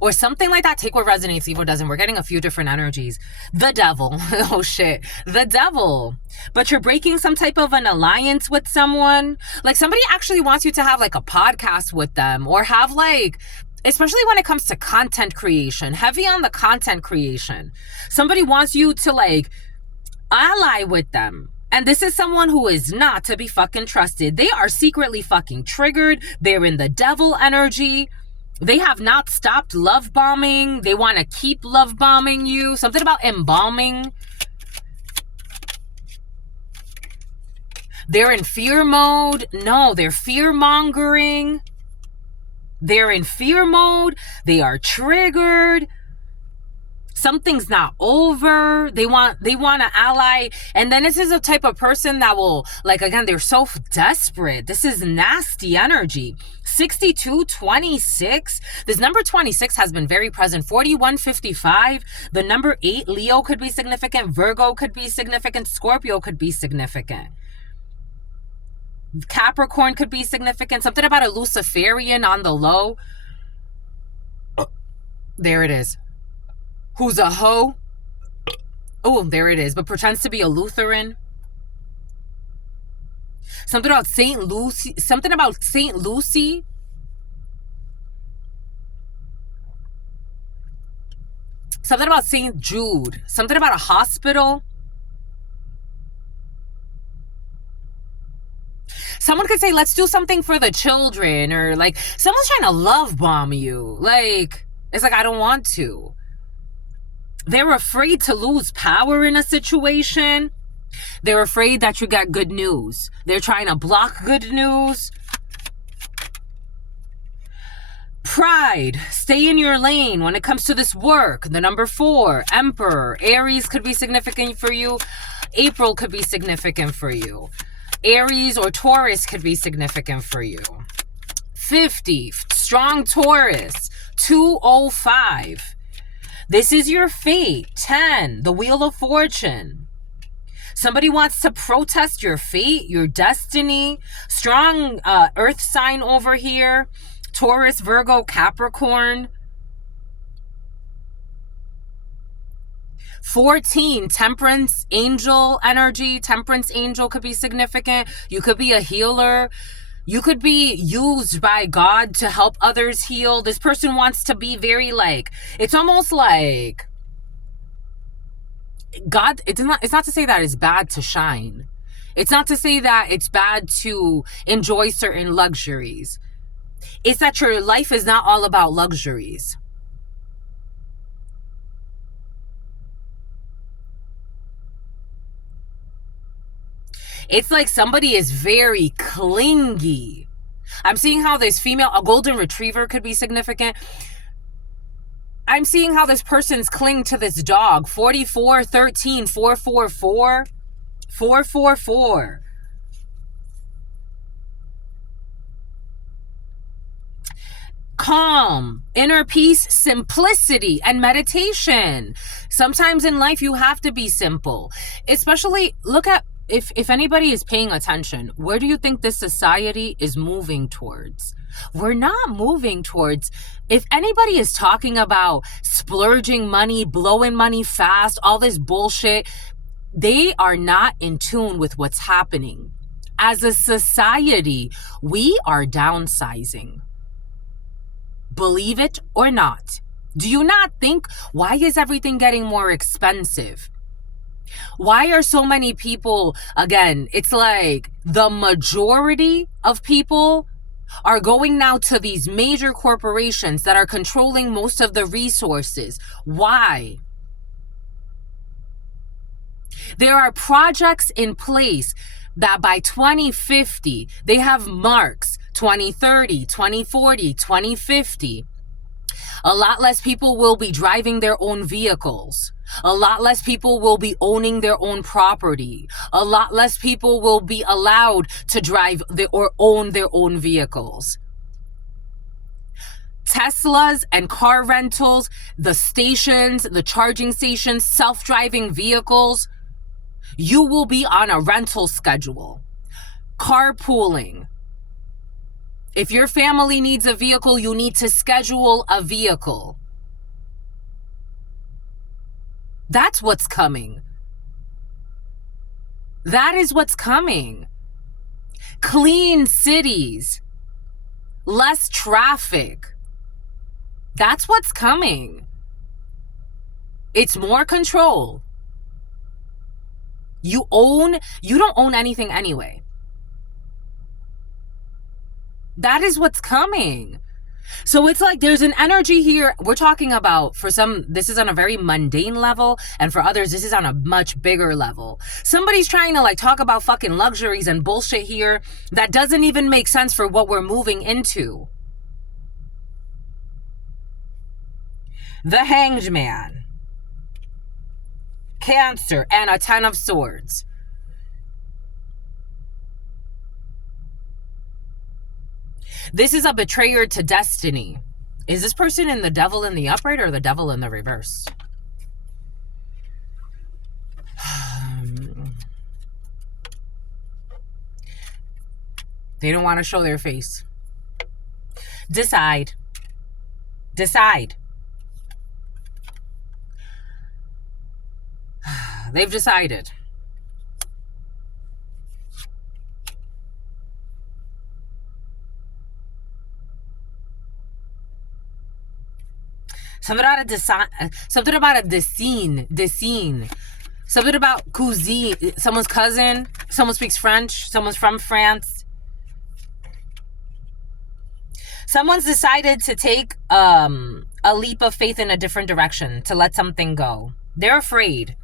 Or something like that. Take what resonates, leave what doesn't. We're getting a few different energies. The devil. Oh shit. The devil. But you're breaking some type of an alliance with someone. Like, somebody actually wants you to have like a podcast with them, or have like, especially when it comes to content creation, heavy on the content creation. Somebody wants you to like ally with them. And this is someone who is not to be fucking trusted. They are secretly fucking triggered. They're in the devil energy. They have not stopped love bombing. They want to keep love bombing you. Something about embalming. They're in fear mode. No, they're fear mongering. They're in fear mode. They are triggered. Something's not over. They want to ally. And then this is a type of person that will, like, again, they're so desperate. This is nasty energy. 6226. This number 26 has been very present. 4155. The number 8, Leo could be significant. Virgo could be significant. Scorpio could be significant. Capricorn could be significant. Something about a Luciferian on the low. There it is. Who's a hoe? Oh, there it is. But pretends to be a Lutheran. Something about St. Lucy. Something about St. Lucy. Something about St. Jude. Something about a hospital. Someone could say, let's do something for the children. Or like, someone's trying to love bomb you. Like, it's like, I don't want to. They're afraid to lose power in a situation. They're afraid that you got good news. They're trying to block good news. Pride. Stay in your lane when it comes to this work. The number 4, Emperor. Aries could be significant for you. April could be significant for you. Aries or Taurus could be significant for you. 50. Strong Taurus. 205. This is your fate. 10, the Wheel of Fortune. Somebody wants to protest your fate, your destiny. Strong earth sign over here. Taurus, Virgo, Capricorn. 14, Temperance Angel energy. Temperance Angel could be significant. You could be a healer. You could be used by God to help others heal. This person wants to be very like, it's almost like God, it's not to say that it's bad to shine. It's not to say that it's bad to enjoy certain luxuries. It's that your life is not all about luxuries. It's like somebody is very clingy. I'm seeing how this female, a golden retriever could be significant. I'm seeing how this person's cling to this dog. 44, 13, 444, 444. calm, inner peace, simplicity, and meditation. Sometimes in life you have to be simple. Especially look at, if anybody is paying attention, where do you think this society is moving towards? We're not moving towards, if anybody is talking about splurging money, blowing money fast, all this bullshit, they are not in tune with what's happening. As a society, we are downsizing. Believe it or not. Do you not think, why is everything getting more expensive? Why are so many people, again, it's like the majority of people are going now to these major corporations that are controlling most of the resources. Why? There are projects in place that by 2050, they have marks, 2030, 2040, 2050. A lot less people will be driving their own vehicles. A lot less people will be owning their own property. A lot less people will be allowed to drive or own their own vehicles. Teslas and car rentals, the stations, the charging stations, self-driving vehicles, you will be on a rental schedule. Carpooling. If your family needs a vehicle, you need to schedule a vehicle. That's what's coming. That is what's coming. Clean cities. Less traffic. That's what's coming. It's more control. You don't own anything anyway. That is what's coming. So it's like there's an energy here. We're talking about, for some, this is on a very mundane level, and for others, this is on a much bigger level. Somebody's trying to like talk about fucking luxuries and bullshit here that doesn't even make sense for what we're moving into. The Hanged Man, Cancer, and a Ten of Swords. This is a betrayer to destiny. Is this person in the Devil in the upright or the Devil in the reverse? They don't want to show their face. Decide. Decide. They've decided. Something about a scene. Something about cousine, someone's cousin, someone speaks French, someone's from France. Someone's decided to take a leap of faith in a different direction, to let something go. They're afraid.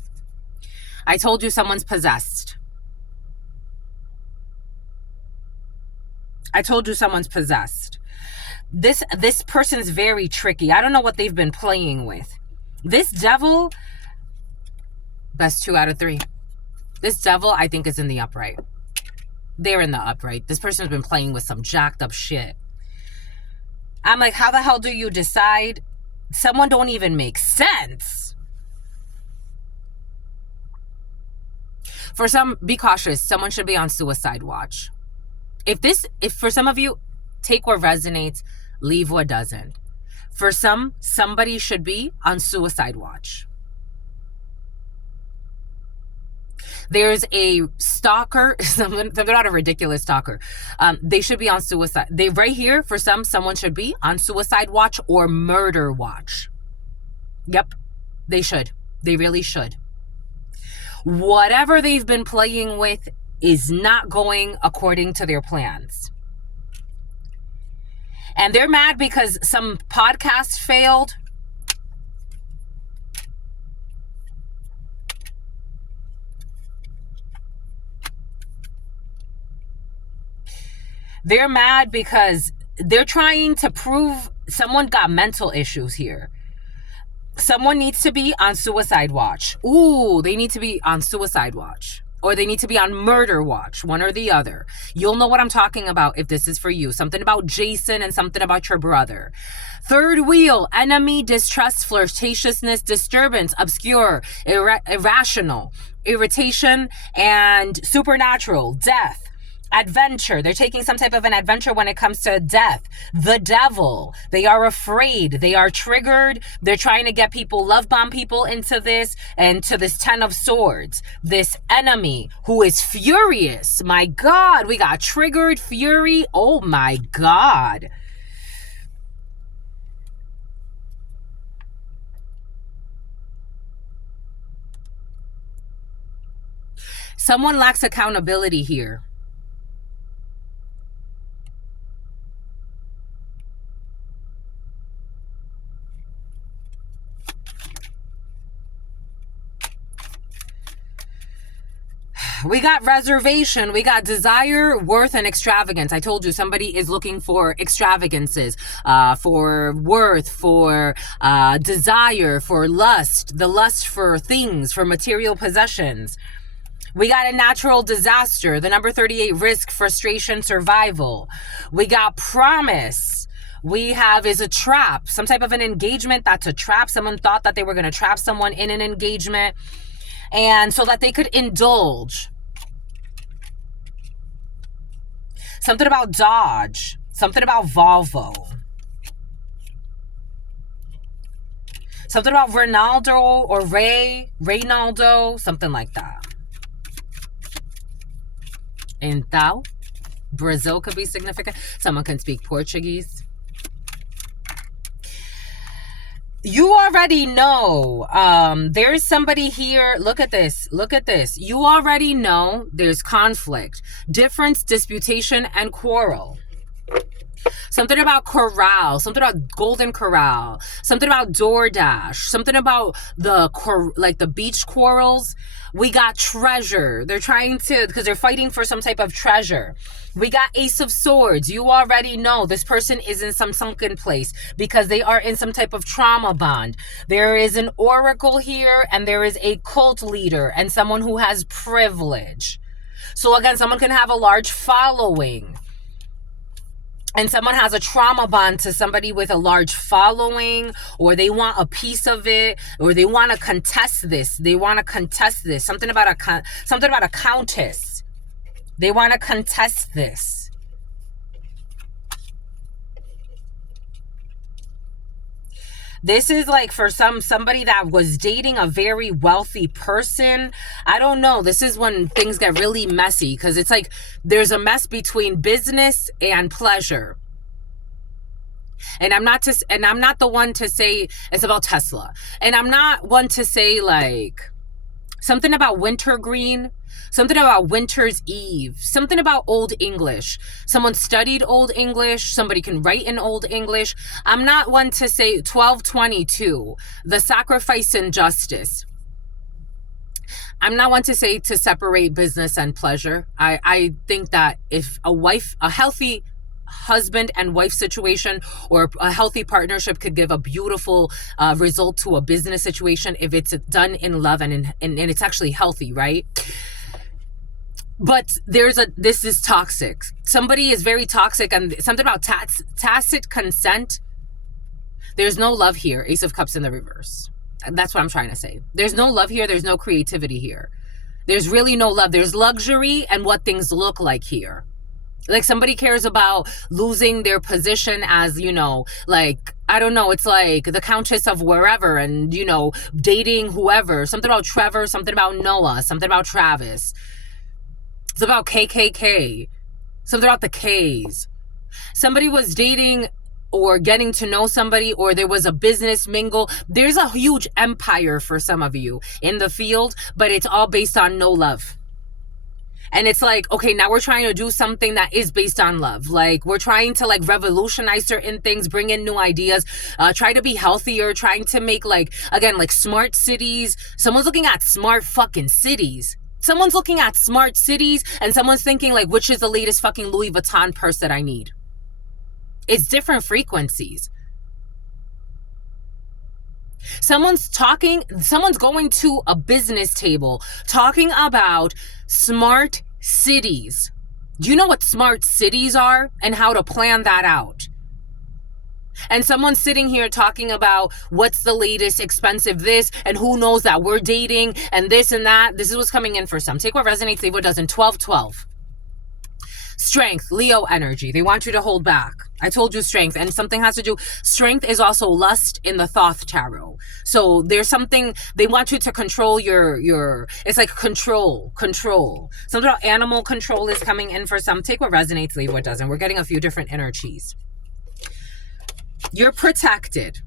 I told you someone's possessed. I told you someone's possessed. This person's very tricky. I don't know what they've been playing with. This devil, that's 2 out of 3. This devil, I think, is in the upright. They're in the upright. This person's been playing with some jacked up shit. I'm like, how the hell do you decide? Someone don't even make sense. For some, be cautious. Someone should be on suicide watch. If for some of you, take what resonates, leave what doesn't. For some, somebody should be on suicide watch. There's a stalker, something about a ridiculous stalker. They should be on suicide. Right here, for someone should be on suicide watch or murder watch. Yep, they should. They really should. Whatever they've been playing with is not going according to their plans. And they're mad because some podcast failed. They're mad because they're trying to prove someone got mental issues here. Someone needs to be on suicide watch. Ooh, they need to be on suicide watch. or they need to be on murder watch, one or the other. You'll know what I'm talking about if this is for you. Something about Jason and something about your brother. Third wheel, enemy, distrust, flirtatiousness, disturbance, obscure, irrational, irritation, and supernatural, death. Adventure. They're taking some type of an adventure when it comes to death. The devil. They are afraid. They are triggered. They're trying to get people, love bomb people into this and to this 10 of swords. This enemy who is furious. My God, we got triggered, fury. Oh my God. Someone lacks accountability here. We got reservation, we got desire, worth, and extravagance. I told you somebody is looking for extravagances, for worth, for desire, for lust, the lust for things, for material possessions. We got a natural disaster, the number 38, risk, frustration, survival. We got promise. We have is a trap, some type of an engagement that's a trap. Someone thought that they were going to trap someone in an engagement, and so that they could indulge. Something about Dodge. Something about Volvo. Something about Ronaldo or Reynaldo. Something like that. Então, Brazil could be significant. Someone can speak Portuguese. You already know there's somebody here. Look at this. Look at this. You already know there's conflict, difference, disputation, and quarrel. Something about corral, something about golden corral, something about DoorDash, something about the beach quarrels. We got treasure. They're trying to, because they're fighting for some type of treasure. We got Ace of Swords. You already know this person is in some sunken place because they are in some type of trauma bond. There is an oracle here, and there is a cult leader and someone who has privilege. So again, someone can have a large following. And someone has a trauma bond to somebody with a large following, or they want a piece of it, or they want to contest this. They want to contest this. Something about a countess. They want to contest this. This is like for somebody that was dating a very wealthy person. I don't know. This is when things get really messy, because it's like there's a mess between business and pleasure. And I'm not the one to say it's about Tesla. And I'm not one to say like something about wintergreen, something about winter's eve, something about Old English. Someone studied Old English. Somebody can write in Old English. I'm not one to say 1222, the sacrifice and justice. I'm not one to say to separate business and pleasure. I think that if a healthy husband and wife situation or a healthy partnership could give a beautiful result to a business situation if it's done in love and it's actually healthy, right? But this is toxic. Somebody is very toxic, and something about tacit consent. There's no love here. Ace of Cups in the reverse. That's what I'm trying to say. There's no love here. There's no creativity here. There's really no love. There's luxury and what things look like here. Like somebody cares about losing their position as, like, I don't know, it's like the Countess of wherever and, dating whoever. Something about Trevor, something about Noah, something about Travis. It's about KKK. Something about the K's. Somebody was dating or getting to know somebody, or there was a business mingle. There's a huge empire for some of you in the field, but it's all based on no love. And it's like, okay, now we're trying to do something that is based on love. Like we're trying to like revolutionize certain things, bring in new ideas, try to be healthier, trying to make like smart cities. Someone's looking at smart fucking cities. Someone's looking at smart cities and someone's thinking like, which is the latest fucking Louis Vuitton purse that I need? It's different frequencies. Someone's going to a business table talking about smart cities. Do you know what smart cities are and how to plan that out? And someone's sitting here talking about what's the latest expensive this, and who knows that we're dating and this and that. This is what's coming in for some. Take what resonates, leave what doesn't. 12-12. Strength, Leo energy. They want you to hold back. I told you strength, and something has to do. Strength is also lust in the Thoth tarot. So there's something, they want you to control your it's like control. Something about animal control is coming in for some. Take what resonates, leave what doesn't. We're getting a few different energies. You're protected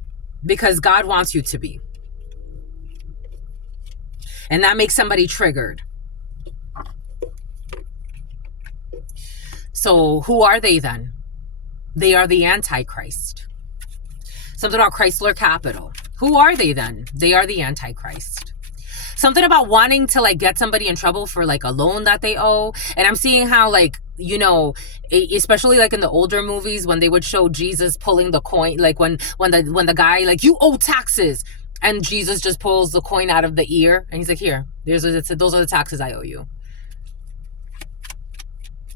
because God wants you to be. And that makes somebody triggered. So who are they then? They are the Antichrist. Something about Chrysler Capital. Who are they then? They are the Antichrist. Something about wanting to like get somebody in trouble for like a loan that they owe. And I'm seeing how like, you know, especially like in the older movies when they would show Jesus pulling the coin, like when the guy like, you owe taxes, and Jesus just pulls the coin out of the ear and he's like, here, those are the taxes I owe you.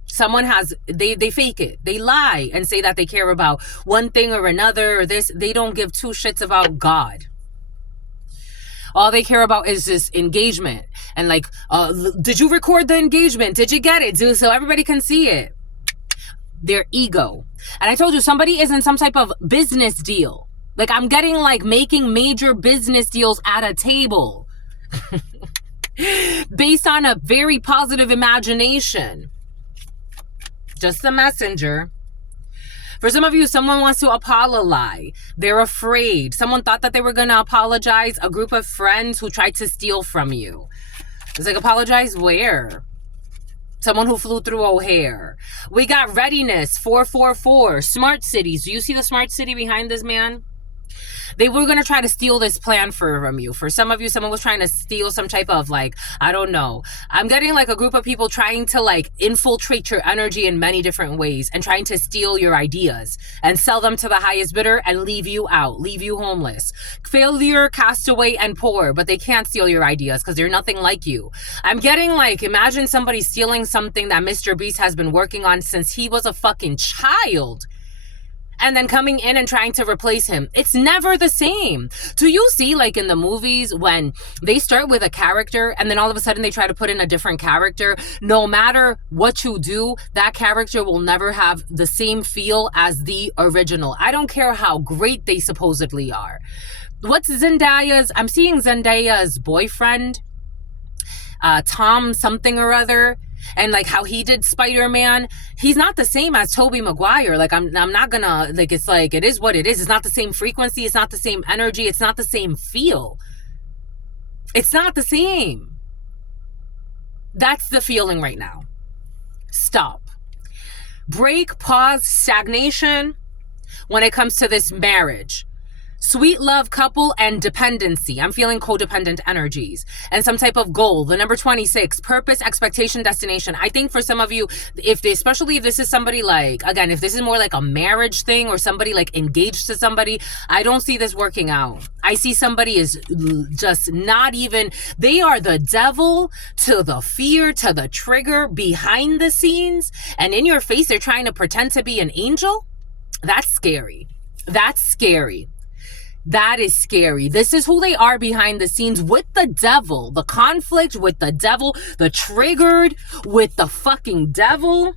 Someone has, they fake it. They lie and say that they care about one thing or another or this. They don't give two shits about God. All they care about is this engagement. And like, did you record the engagement? Did you get it? So everybody can see it. Their ego. And I told you, somebody is in some type of business deal. Like I'm getting like making major business deals at a table. Based on a very positive imagination. Just the messenger. For some of you, someone wants to apologize. They're afraid. Someone thought that they were going to apologize. A group of friends who tried to steal from you. It's like, apologize where? Someone who flew through O'Hare. We got readiness, 444. Smart cities. Do you see the smart city behind this man? They were going to try to steal this plan from you. For some of you, someone was trying to steal some type of like, I don't know. I'm getting like a group of people trying to like infiltrate your energy in many different ways and trying to steal your ideas and sell them to the highest bidder and leave you out, leave you homeless. Failure, castaway, and poor, but they can't steal your ideas because they're nothing like you. I'm getting like, imagine somebody stealing something that Mr. Beast has been working on since he was a fucking child. And then coming in and trying to replace him. It's never the same. Do you see like in the movies when they start with a character and then all of a sudden they try to put in a different character? No matter what you do, that character will never have the same feel as the original. I don't care how great they supposedly are. What's Zendaya's? I'm seeing Zendaya's boyfriend, Tom something or other. And like how he did Spider-Man, he's not the same as Tobey Maguire. Like I'm not gonna, like, it's like, it is what it is. It's not the same frequency. It's not the same energy. It's not the same feel. It's not the same. That's the feeling right now. Stop. Break, pause, stagnation when it comes to this marriage. Sweet love, couple, and dependency. I'm feeling codependent energies and some type of goal. The number 26, purpose, expectation, destination. I think for some of you, especially if this is somebody like, again, if this is more like a marriage thing or somebody like engaged to somebody, I don't see this working out. I see somebody is just not even, they are the devil to the fear, to the trigger behind the scenes. And in your face, they're trying to pretend to be an angel. That's scary. That's scary. That is scary. This is who they are behind the scenes with the devil. The conflict with the devil. The triggered with the fucking devil.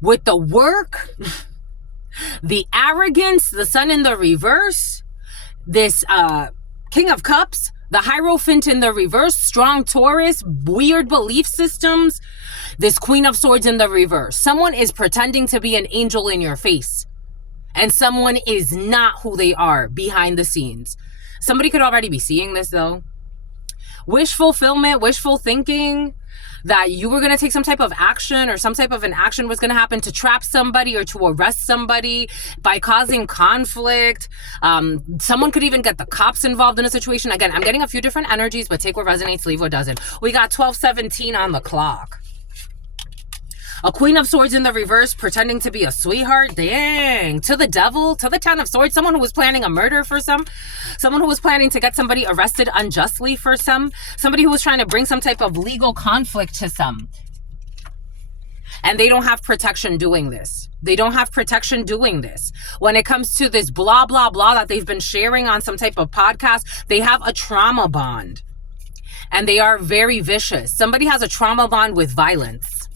With the work. The arrogance. The sun in the reverse. This King of Cups. The Hierophant in the reverse, strong Taurus, weird belief systems. This Queen of Swords in the reverse. Someone is pretending to be an angel in your face. And someone is not who they are behind the scenes. Somebody could already be seeing this though. Wish fulfillment, wishful thinking. That you were going to take some type of action or some type of an action was going to happen to trap somebody or to arrest somebody by causing conflict. Someone could even get the cops involved in a situation. Again, I'm getting a few different energies, but take what resonates, leave what doesn't. We got 12:17 on the clock. A Queen of Swords in the reverse, pretending to be a sweetheart. Dang. To the devil, to the Ten of Swords. Someone who was planning a murder for someone who was planning to get somebody arrested unjustly for somebody who was trying to bring some type of legal conflict to some. And they don't have protection doing this. They don't have protection doing this. When it comes to this blah, blah, blah that they've been sharing on some type of podcast, they have a trauma bond. And they are very vicious. Somebody has a trauma bond with violence.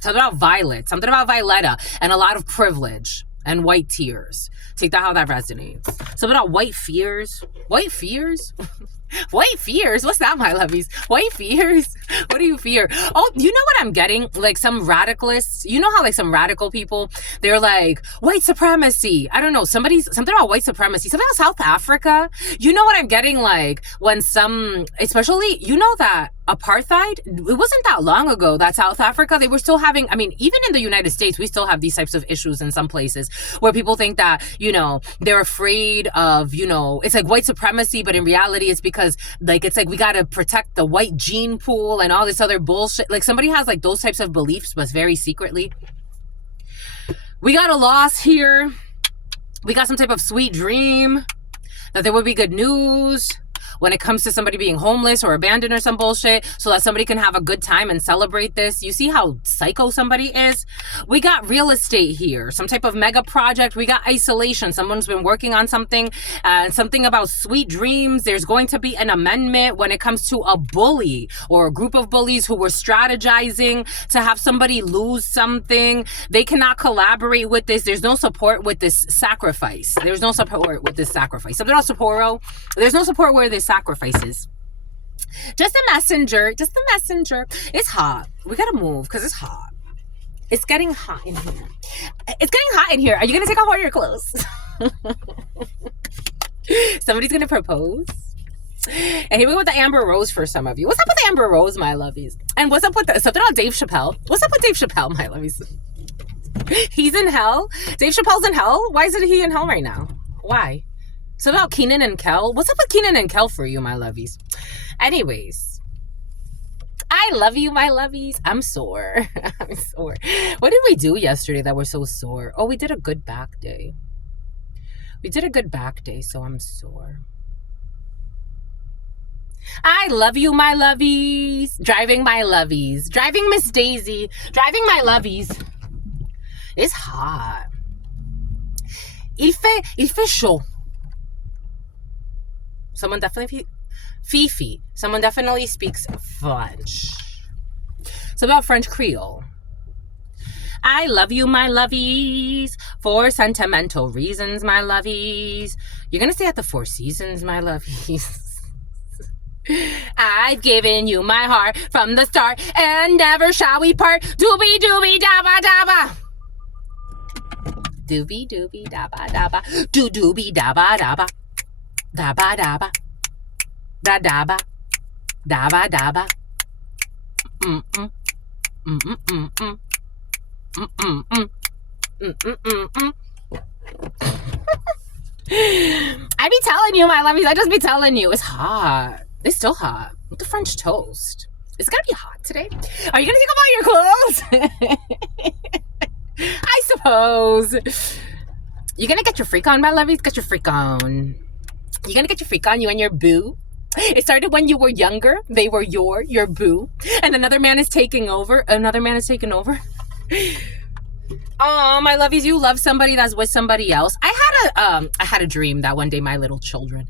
Something about Violet, something about Violetta, and a lot of privilege and white tears. Take that how that resonates. Something about white fears. White fears? White fears? What's that, my lovies? White fears? What do you fear? Oh, you know what I'm getting? Like some radicalists. You know how like some radical people, they're like, white supremacy. I don't know. Something about white supremacy. Something about South Africa. You know what I'm getting? Like when especially, you know that apartheid, it wasn't that long ago that South Africa, they were still having, I mean, even in the United States, we still have these types of issues in some places where people think that, they're afraid of, it's like white supremacy, but in reality, it's because like, it's like we got to protect the white gene pool and all this other bullshit. Like somebody has like those types of beliefs, but very secretly. We got a loss here. We got some type of sweet dream that there would be good news when it comes to somebody being homeless or abandoned or some bullshit, so that somebody can have a good time and celebrate this. You see how psycho somebody is? We got real estate here, some type of mega project. We got isolation. Someone's been working on something, something about sweet dreams. There's going to be an amendment when it comes to a bully or a group of bullies who were strategizing to have somebody lose something. They cannot collaborate with this. There's no support with this sacrifice. There's no support with this sacrifice. Something else, Sapporo. There's no support where this sacrifices. Just a messenger. It's hot. We gotta move because it's hot. It's getting hot in here. Are you gonna take off all your clothes? Somebody's gonna propose. And here we go with the Amber Rose for some of you. What's up with the Amber Rose, my lovies? And what's up with something on Dave Chappelle? What's up with Dave Chappelle, my lovies? He's in hell. Dave Chappelle's in hell. Why is he in hell right now? Why? So about Keenan and Kel. What's up with Keenan and Kel for you, my lovies? Anyways, I love you, my lovies. I'm sore. I'm sore. What did we do yesterday that we're so sore? Oh, we did a good back day. So I'm sore. I love you, my lovies. Driving my lovies. Driving Miss Daisy. Driving my lovies. It's hot. Il fait chaud. Someone definitely speaks French. It's about French Creole. I love you, my lovies, for sentimental reasons, my lovies. You're gonna stay at the Four Seasons, my lovies. I've given you my heart from the start, and never shall we part. Doobie doobie dabba dabba. Doobie doobie dabba dabba. Doo doobie dabba dabba. Dabba dabba. Da dabba. Dabba dabba. Mm-mm. Mm-mm-mm-mm. Mm-mm-mm. Mm-mm-mm-mm. I be telling you, my lovies. I just be telling you. It's hot. It's still hot. With the French toast. It's gonna be hot today. Are you gonna take off all your clothes? I suppose. You're gonna get your freak on, my lovies. Get your freak on. You're gonna get your freak on, you and your boo. It started when you were younger. They were your boo. And another man is taking over. Oh, my lovies, you love somebody that's with somebody else. I had a dream that one day, my little children.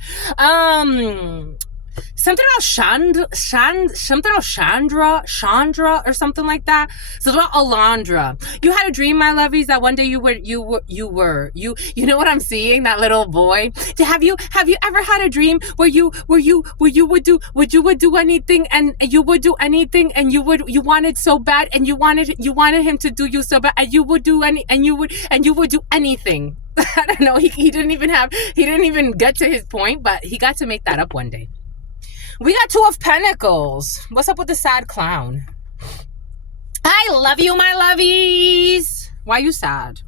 Something about Chandra or something like that. So about Alondra. You had a dream, my lovies, that one day you know what I'm seeing? That little boy. Have you ever had a dream where you would do anything and you would do anything and you wanted so bad and you wanted him to do you so bad and you would do you would do anything. I don't know. He didn't even get to his point, but he got to make that up one day. We got Two of Pentacles. What's up with the sad clown? I love you, my lovies. Why are you sad?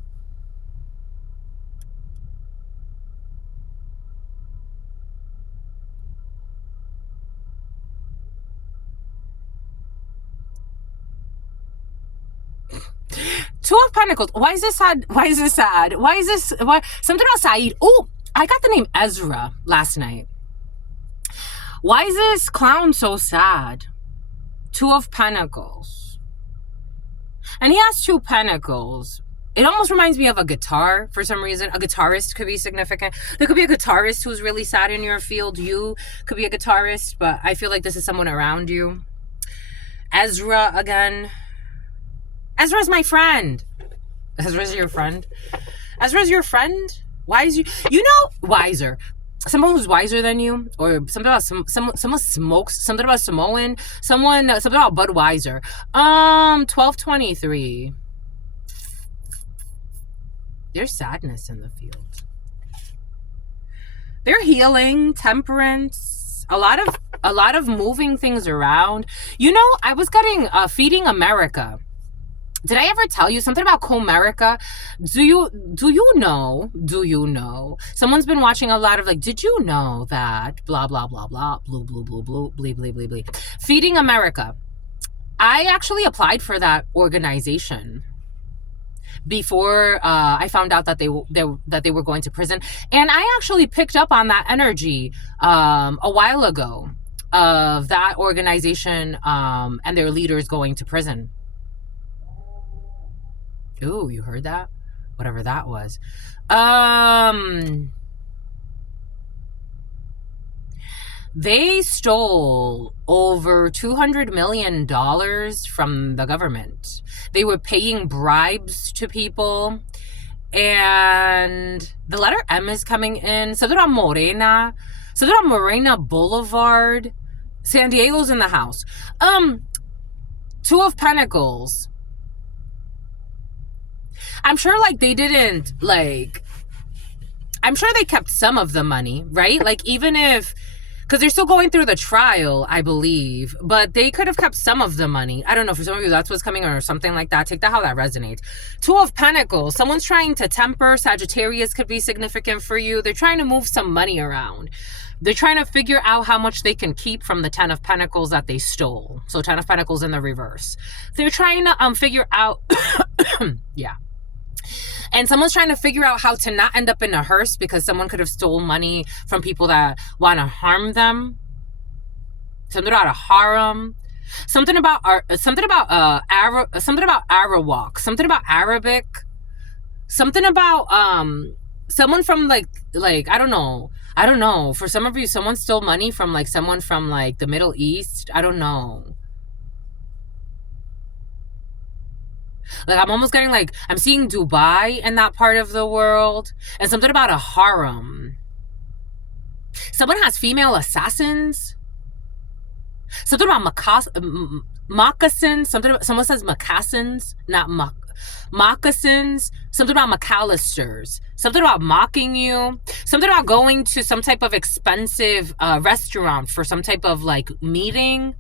Two of Pentacles. Why is this sad? Why is this sad? Why is this? Why? Something about Saeed. Oh, I got the name Ezra last night. Why is this clown so sad? Two of Pentacles. And he has two pentacles. It almost reminds me of a guitar for some reason. A guitarist could be significant. There could be a guitarist who's really sad in your field. You could be a guitarist, but I feel like this is someone around you. Ezra again. Ezra's my friend. Ezra's your friend? Ezra's your friend? Why is you know, wiser. Someone who's wiser than you, or something about someone smokes, something about Samoan, something about Budweiser. 1223. There's sadness in the field. They're healing, temperance, a lot of moving things around. You know, I was getting Feeding America. Did I ever tell you something about Comerica? Do you know? Someone's been watching a lot of like, did you know that blah, blah, blah, blah, blue, blue, blue, blue, blee, blee, blee, blee. Feeding America. I actually applied for that organization before I found out that they were going to prison. And I actually picked up on that energy a while ago of that organization and their leaders going to prison. Ooh, you heard that? Whatever that was. They stole over $200 million from the government. They were paying bribes to people. And the letter M is coming in. Something about Morena. Something about Morena Boulevard. San Diego's in the house. Two of Pentacles. I'm sure like they didn't like, I'm sure they kept some of the money, right? Like even if, because they're still going through the trial, I believe, but they could have kept some of the money. I don't know, for some of you that's what's coming or something like that. Take that how that resonates. Two of Pentacles. Someone's trying to temper. Sagittarius could be significant for you. They're trying to move some money around. They're trying to figure out how much they can keep from the 10 of Pentacles that they stole. So 10 of Pentacles in the reverse. They're trying to figure out, yeah. And someone's trying to figure out how to not end up in a hearse because someone could have stolen money from people that want to harm them. Something about a harem. Something about Arawak. Something about Arabic. Something about someone from like I don't know. For some of you, someone stole money from like someone from like the Middle East. I don't know. Like, I'm almost getting like, I'm seeing Dubai in that part of the world. And something about a harem. Someone has female assassins. Something about moccasins. Someone says moccasins, not moccasins. Something about McAllisters. Something about mocking you. Something about going to some type of expensive restaurant for some type of like meeting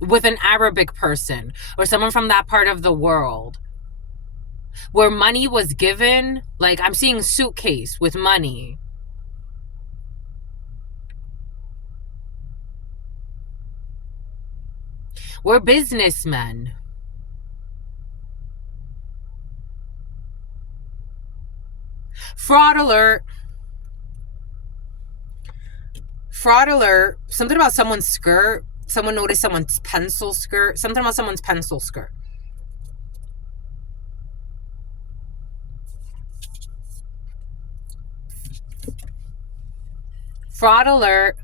with an Arabic person or someone from that part of the world where money was given. Like I'm seeing suitcase with money. We're businessmen. Fraud alert. Fraud alert. Something about someone's skirt. Someone noticed someone's pencil skirt. Something about someone's pencil skirt. Fraud alert.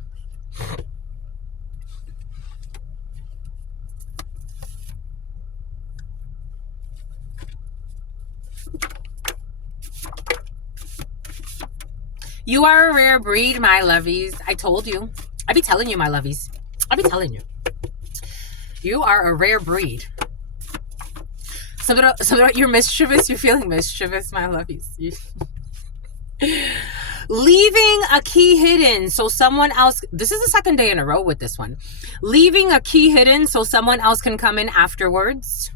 You are a rare breed, my lovies. I told you. I be telling you, my lovies. I be telling you. You are a rare breed. Something about you're mischievous. You're feeling mischievous, my lovies. Leaving a key hidden so someone else. This is the second day in a row with this one. Leaving a key hidden so someone else can come in afterwards.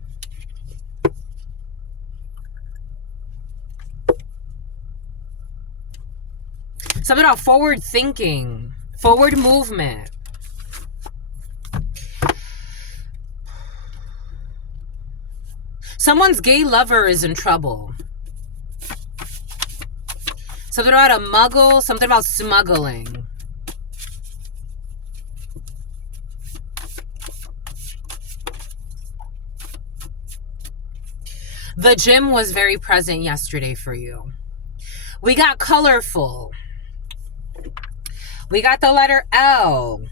Something about forward thinking, forward movement. Someone's gay lover is in trouble. Something about a muggle, something about smuggling. The gym was very present yesterday for you. We got colorful. We got the letter L.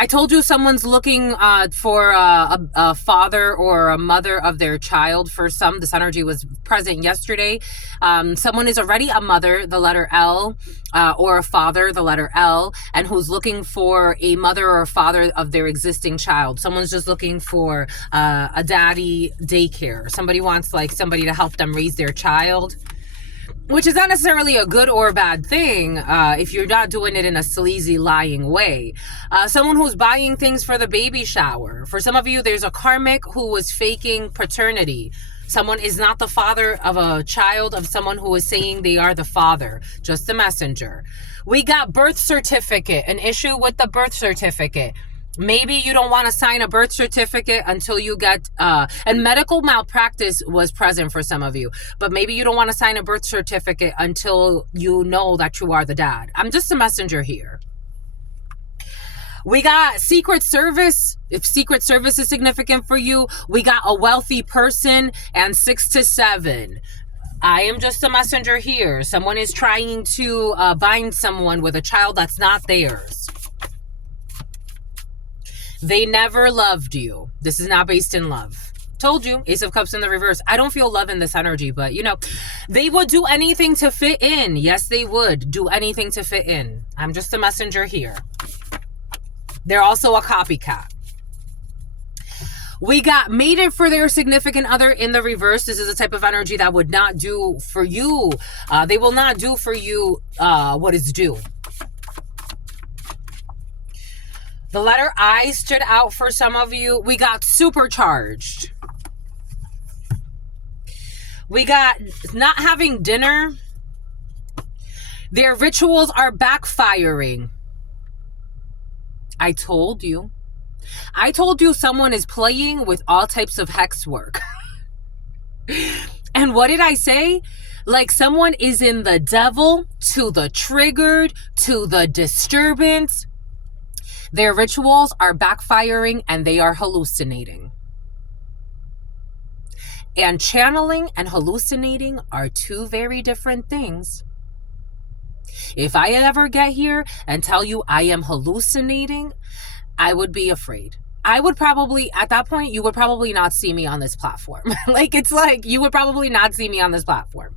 I told you someone's looking for a father or a mother of their child. For some, this energy was present yesterday. Someone is already a mother, the letter L, or a father, the letter L, and who's looking for a mother or a father of their existing child. Someone's just looking for a daddy daycare. Somebody wants like somebody to help them raise their child, which is not necessarily a good or bad thing if you're not doing it in a sleazy, lying way. Someone who's buying things for the baby shower. For some of you, there's a karmic who was faking paternity. Someone is not the father of a child of someone who is saying they are the father, just the messenger. We got birth certificate, an issue with the birth certificate. Maybe you don't want to sign a birth certificate until you get, and medical malpractice was present for some of you, but maybe you don't want to sign a birth certificate until you know that you are the dad. I'm just a messenger here. We got Secret Service. If Secret Service is significant for you, we got a wealthy person and 6 to 7. I am just a messenger here. Someone is trying to bind someone with a child that's not theirs. They never loved you. This is not based in love. Told you, Ace of Cups in the reverse. I don't feel love in this energy, but you know, they would do anything to fit in. Yes, they would do anything to fit in. I'm just a messenger here. They're also a copycat. We got mated for their significant other in the reverse. This is a type of energy that would not do for you. They will not do for you what is due. The letter I stood out for some of you. We got supercharged. We got not having dinner. Their rituals are backfiring. I told you. I told you someone is playing with all types of hex work. And what did I say? Like someone is in the devil, to the triggered, to the disturbance. Their rituals are backfiring and they are hallucinating. And channeling and hallucinating are two very different things. If I ever get here and tell you I am hallucinating, I would be afraid. I would probably, at that point, you would probably not see me on this platform. You would probably not see me on this platform.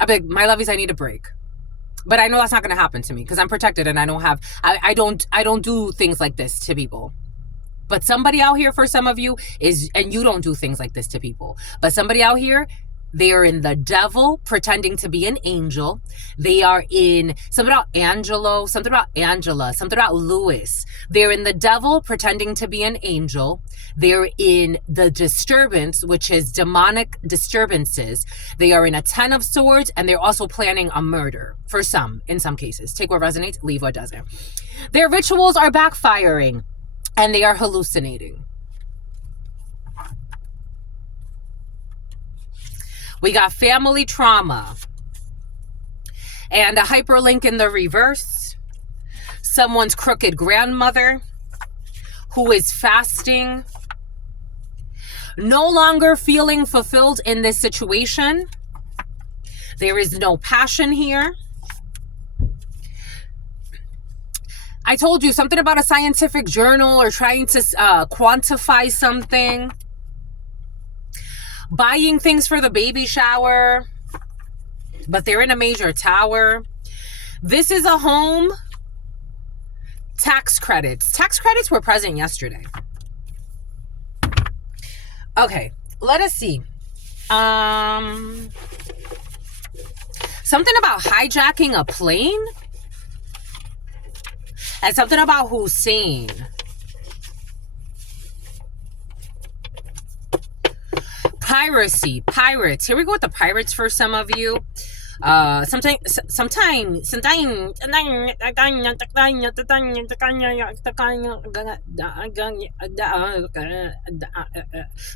I'd be like, my lovies, I need a break. But I know that's not going to happen to me because I'm protected and I don't do things like this to people. But somebody out here, for some of you, is, and you don't do things like this to people. But somebody out here, they are in the devil pretending to be an angel. They are in something about Angelo, something about Angela, something about Lewis. They're in the devil pretending to be an angel. They're in the disturbance, which is demonic disturbances. They are in a 10 of swords, and they're also planning a murder for some, in some cases. Take what resonates, leave what doesn't. Their rituals are backfiring, and they are hallucinating. We got family trauma and a hyperlink in the reverse. Someone's crooked grandmother who is fasting, no longer feeling fulfilled in this situation. There is no passion here. I told you something about a scientific journal or trying to quantify something. Buying things for the baby shower, but they're in a major tower. This is a home. Tax credits. Tax credits were present yesterday. Okay, let us see. Something about hijacking a plane. And something about Hussein. Piracy, pirates. Here we go with the pirates for some of you.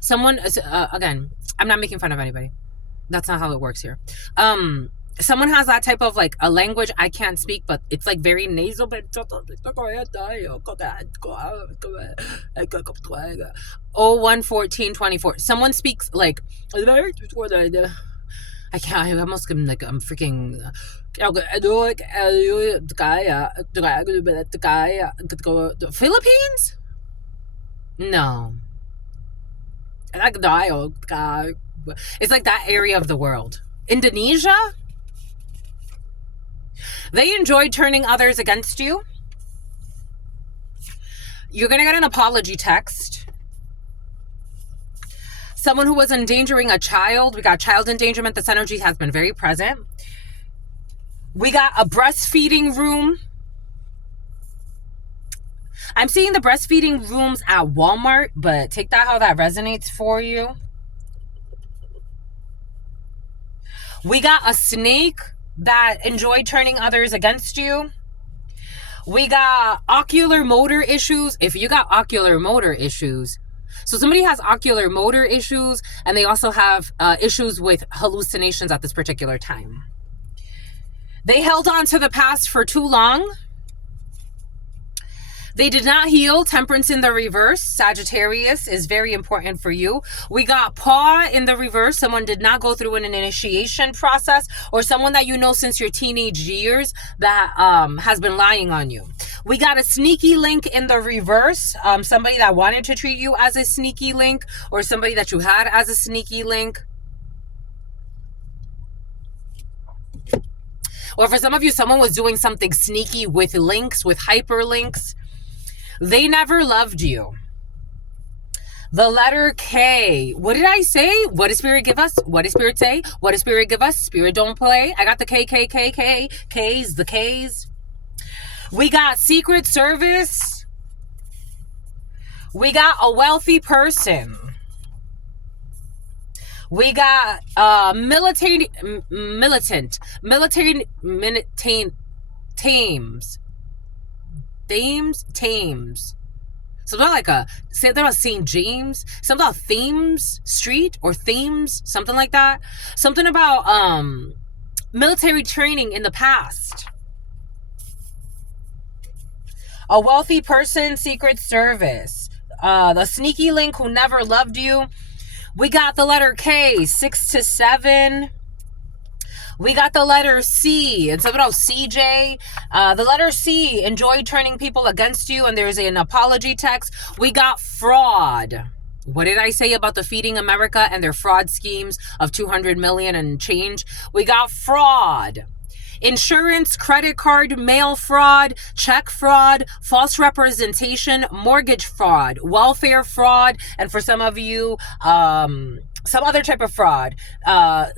Someone, again, I'm not making fun of anybody. That's not how it works here. Someone has that type of like a language I can't speak, but it's like very nasal, but 011424. Someone speaks like I can't. I almost am like I'm freaking. Philippines? No. It's like that area of the world. Indonesia? They enjoy turning others against you. You're going to get an apology text. Someone who was endangering a child. We got child endangerment. This energy has been very present. We got a breastfeeding room. I'm seeing the breastfeeding rooms at Walmart, but take that how that resonates for you. We got a snake that enjoyed turning others against you. We got ocular motor issues. If you got ocular motor issues, so somebody has ocular motor issues and they also have issues with hallucinations at this particular time. They held on to the past for too long. They did not heal. Temperance in the reverse. Sagittarius is very important for you. We got paw in the reverse. Someone did not go through an initiation process, or someone that you know since your teenage years that has been lying on you. We got a sneaky link in the reverse. Somebody that wanted to treat you as a sneaky link, or somebody that you had as a sneaky link. Or for some of you, someone was doing something sneaky with links, with hyperlinks. They never loved you. The letter K. What did I say? What does Spirit give us? What does Spirit say? What does Spirit give us? Spirit don't play. I got the K, K, K, K. K's, the K's. We got Secret Service. We got a wealthy person. We got militant, tames. Something like something about St. James, something about Thames Street or Thames, something like that. Something about military training in the past. A wealthy person, Secret Service. The sneaky link who never loved you. We got the letter K, 6 to 7. We got the letter C, and something about CJ. The letter C, enjoyed turning people against you, and there's an apology text. We got fraud. What did I say about the Feeding America and their fraud schemes of 200 million and change? We got fraud. Insurance, credit card, mail fraud, check fraud, false representation, mortgage fraud, welfare fraud, and for some of you, some other type of fraud.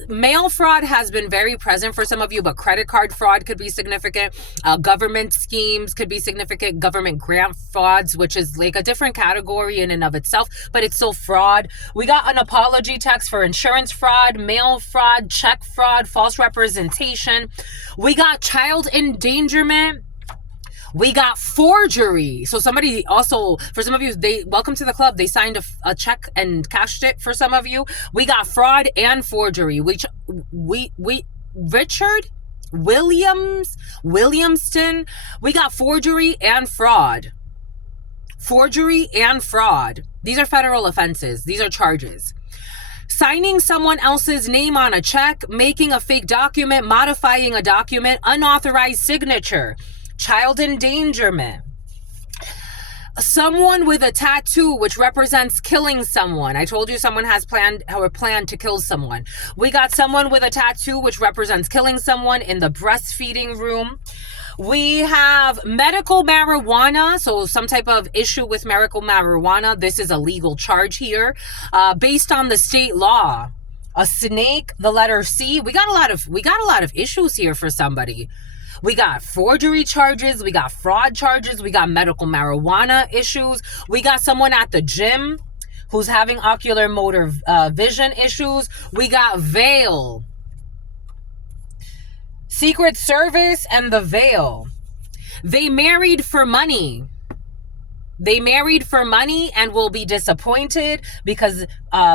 Mail fraud has been very present for some of you, but credit card fraud could be significant. Government schemes could be significant. Government grant frauds, which is like a different category in and of itself, but it's still fraud. We got an apology text for insurance fraud, mail fraud, check fraud, false representation. We got child endangerment. We got forgery. So somebody also, for some of you, welcome to the club. They signed a check and cashed it for some of you. We got fraud and forgery, which Richard Williamston. We got forgery and fraud. Forgery and fraud. These are federal offenses. These are charges. Signing someone else's name on a check, making a fake document, modifying a document, unauthorized signature. Child endangerment. Someone with a tattoo which represents killing someone. I told you someone has planned to kill someone. We got someone with a tattoo which represents killing someone in the breastfeeding room. We have medical marijuana, so some type of issue with medical marijuana. This is a legal charge here, based on the state law. A snake, the letter C. We got a lot of issues here for somebody. We got forgery charges. We got fraud charges. We got medical marijuana issues. We got someone at the gym who's having ocular motor vision issues. We got veil. Secret Service and the veil. They married for money. They married for money and will be disappointed because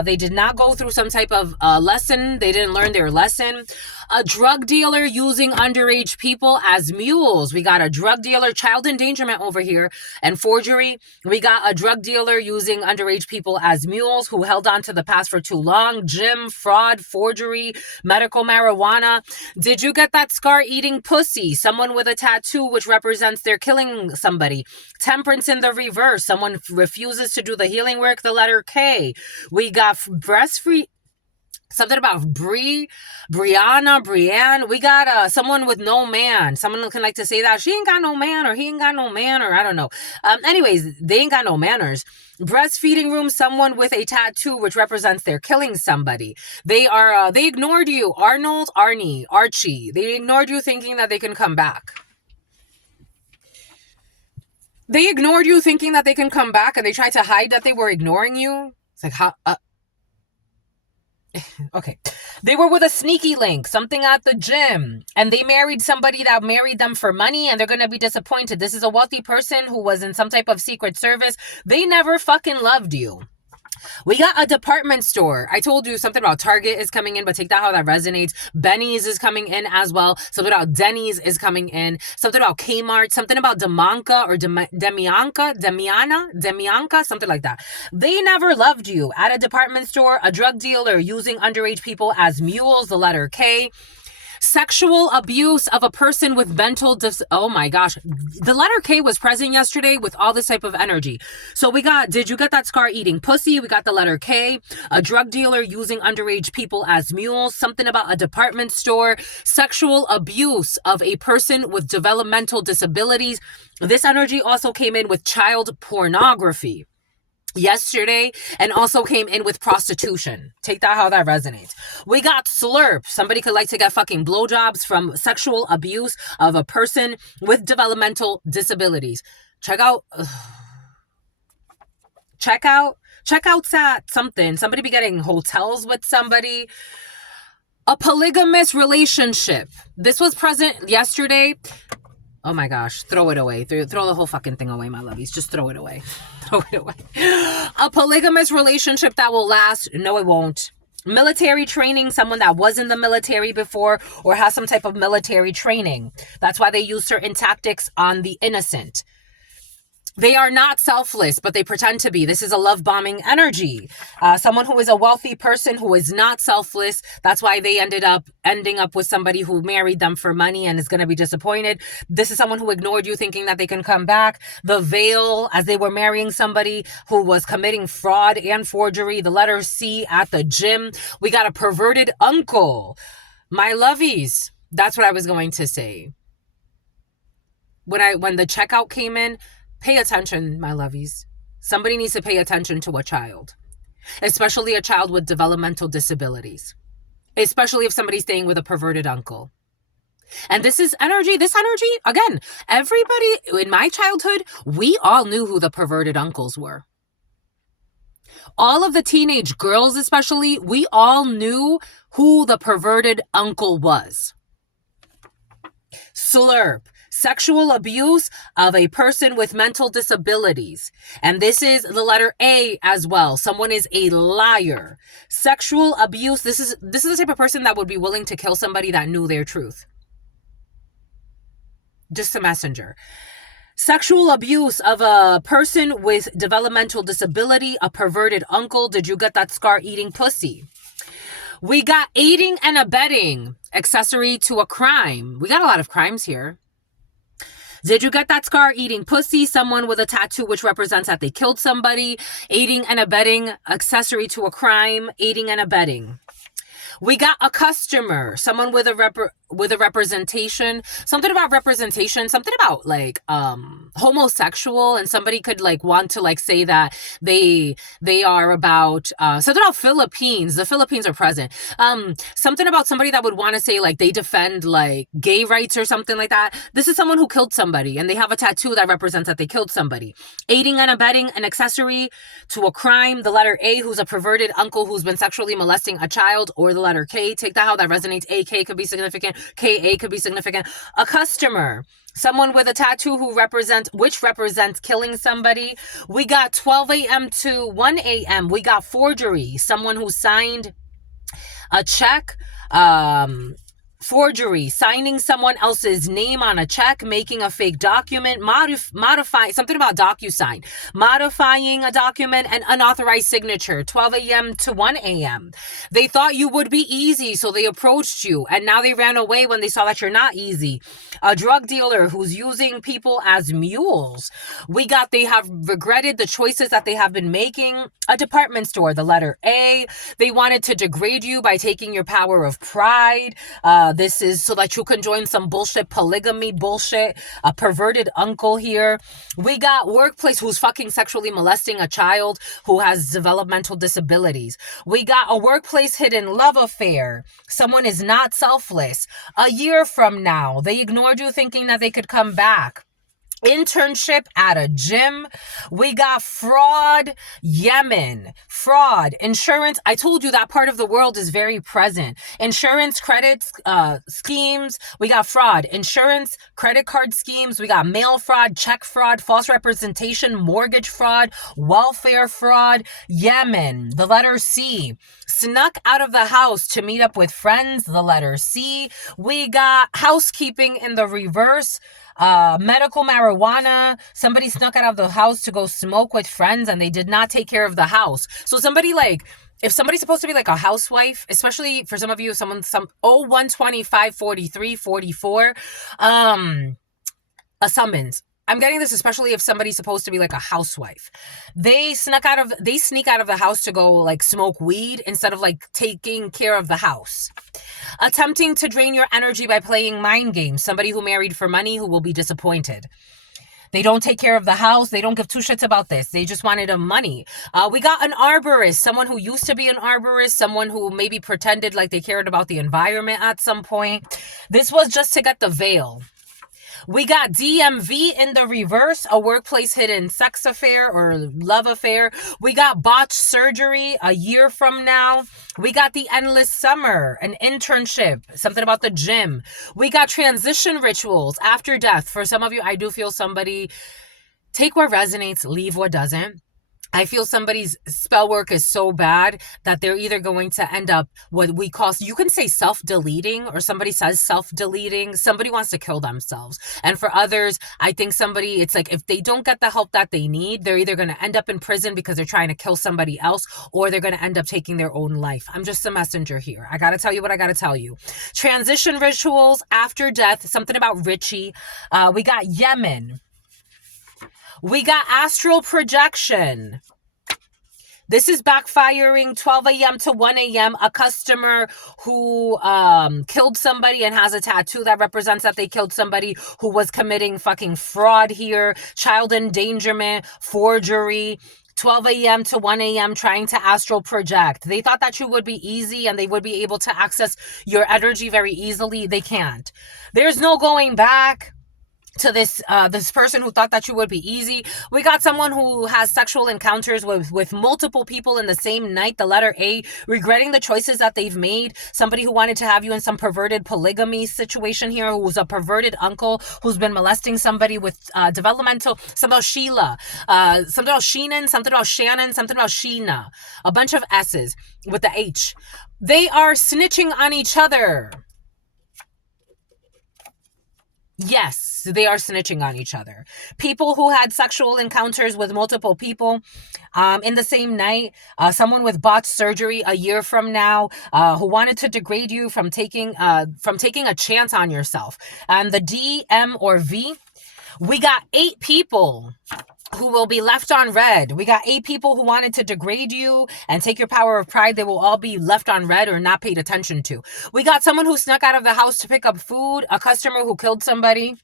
they did not go through some type of lesson. They didn't learn their lesson. A drug dealer using underage people as mules. We got a drug dealer, child endangerment over here, and forgery. We got a drug dealer using underage people as mules who held on to the past for too long. Gym, fraud, forgery, medical marijuana. Did you get that scar eating pussy? Someone with a tattoo which represents they're killing somebody. Temperance in the reverse. Someone refuses to do the healing work, the letter K. We got breastfeed. Something about Brianne. We got someone with no man. Someone can like to say that she ain't got no man, or he ain't got no man, or I don't know. Anyways, they ain't got no manners. Breastfeeding room, someone with a tattoo which represents they're killing somebody. They ignored you. Archie. They ignored you thinking that they can come back. They ignored you thinking that they can come back, and they tried to hide that they were ignoring you. It's like, how? Okay. They were with a sneaky link, something at the gym, and they married somebody that married them for money, and they're going to be disappointed. This is a wealthy person who was in some type of secret service. They never fucking loved you. We got a department store. I told you something about Target is coming in, but take that how that resonates. Benny's is coming in as well. Something about Denny's is coming in. Something about Kmart. Something about Demianca, something like that. They never loved you. At a department store, a drug dealer using underage people as mules, the letter K. Sexual abuse of a person with mental oh my gosh. The letter K was present yesterday with all this type of energy. So we got, did you get that scar eating pussy? We got the letter K. A drug dealer using underage people as mules. Something about a department store. Sexual abuse of a person with developmental disabilities. This energy also came in with child pornography yesterday, and also came in with prostitution. Take that how that resonates. We got slurp. Somebody could like to get fucking blowjobs from sexual abuse of a person with developmental disabilities. Check out checkouts at something. Somebody be getting hotels with somebody. A polygamous relationship. This was present yesterday. Oh my gosh, throw it away. Throw the whole fucking thing away, my lovies. Just throw it away. Throw it away. A polygamous relationship that will last. No, it won't. Military training, someone that was in the military before or has some type of military training. That's why they use certain tactics on the innocent. They are not selfless, but they pretend to be. This is a love bombing energy. Someone who is a wealthy person who is not selfless. That's why they ending up with somebody who married them for money and is going to be disappointed. This is someone who ignored you thinking that they can come back. The veil, as they were marrying somebody who was committing fraud and forgery. The letter C at the gym. We got a perverted uncle. My lovies, that's what I was going to say. When the checkout came in, pay attention, my lovies. Somebody needs to pay attention to a child, especially a child with developmental disabilities, especially if somebody's staying with a perverted uncle. And this energy, again, everybody in my childhood, we all knew who the perverted uncles were. All of the teenage girls, especially, we all knew who the perverted uncle was. Slurp. Sexual abuse of a person with mental disabilities. And this is the letter A as well. Someone is a liar. Sexual abuse. This is the type of person that would be willing to kill somebody that knew their truth. Just a messenger. Sexual abuse of a person with developmental disability, a perverted uncle. Did you get that scar eating pussy? We got aiding and abetting, accessory to a crime. We got a lot of crimes here. Did you get that scar eating pussy? Someone with a tattoo which represents that they killed somebody. Aiding and abetting, accessory to a crime. Aiding and abetting. We got a customer, someone with a representation, something about representation, something about like homosexual, and somebody could like want to like say that they are about something about Philippines. The Philippines are present. Something about somebody that would want to say like they defend like gay rights or something like that. This is someone who killed somebody and they have a tattoo that represents that they killed somebody. Aiding and abetting, an accessory to a crime. The letter A, who's a perverted uncle who's been sexually molesting a child, or the letter K. Take that how that resonates. AK could be significant. KA could be significant. A customer, someone with a tattoo which represents killing somebody. We got 12 a.m. to 1 a.m. We got forgery, someone who signed a check, forgery, signing someone else's name on a check, making a fake document, modifying something about DocuSign, modifying a document, and unauthorized signature. 12 a.m. to 1 a.m. They thought you would be easy, so they approached you, and now they ran away when they saw that you're not easy. A drug dealer who's using people as mules. They have regretted the choices that they have been making. A department store, the letter A. They wanted to degrade you by taking your power of pride. This is so that you can join some bullshit polygamy bullshit. A perverted uncle here. We got workplace who's fucking sexually molesting a child who has developmental disabilities. We got a workplace hidden love affair. Someone is not selfless. A year from now, they ignored you thinking that they could come back. Internship at a gym. We got fraud, Yemen, fraud, insurance. I told you that part of the world is very present. Insurance credits, schemes. We got fraud, insurance, credit card schemes. We got mail fraud, check fraud, false representation, mortgage fraud, welfare fraud, Yemen, the letter C. Snuck out of the house to meet up with friends, the letter C. We got housekeeping in the reverse. Medical marijuana. Somebody snuck out of the house to go smoke with friends and they did not take care of the house. So if somebody's supposed to be like a housewife, especially for some of you, some 125, 43, 44, a summons. I'm getting this especially if somebody's supposed to be like a housewife. They sneak out of the house to go like smoke weed instead of like taking care of the house. Attempting to drain your energy by playing mind games. Somebody who married for money who will be disappointed. They don't take care of the house. They don't give two shits about this. They just wanted money. We got an arborist, someone who used to be an arborist, someone who maybe pretended like they cared about the environment at some point. This was just to get the veil. We got DMV in the reverse, a workplace hidden sex affair or love affair. We got botched surgery a year from now. We got the endless summer, an internship, something about the gym. We got transition rituals after death. For some of you, I do feel somebody take what resonates, leave what doesn't. I feel somebody's spell work is so bad that they're either going to end up what we call, you can say self-deleting, or somebody says self-deleting. Somebody wants to kill themselves. And for others, I think it's like if they don't get the help that they need, they're either going to end up in prison because they're trying to kill somebody else, or they're going to end up taking their own life. I'm just a messenger here. I got to tell you what I got to tell you. Transition rituals after death, something about Richie. We got Yemen. We got astral projection. This is backfiring. 12 a.m. to 1 a.m. A customer who killed somebody and has a tattoo that represents that they killed somebody who was committing fucking fraud here. Child endangerment, forgery. 12 a.m. to 1 a.m. trying to astral project. They thought that you would be easy and they would be able to access your energy very easily. They can't. There's no going back to this person who thought that you would be easy. We got someone who has sexual encounters with multiple people in the same night, the letter A, regretting the choices that they've made. Somebody who wanted to have you in some perverted polygamy situation here, who's a perverted uncle who's been molesting somebody with developmental, something about Sheila, something about Sheenan, something about Shannon, something about Sheena, a bunch of S's with the H. They are snitching on each other. Yes, they are snitching on each other. People who had sexual encounters with multiple people in the same night. Someone with botched surgery a year from now who wanted to degrade you from taking a chance on yourself. And the D, M, or V, we got 8 people who will be left on red. We got 8 people who wanted to degrade you and take your power of pride. They will all be left on red or not paid attention to. We got someone who snuck out of the house to pick up food, a customer who killed somebody.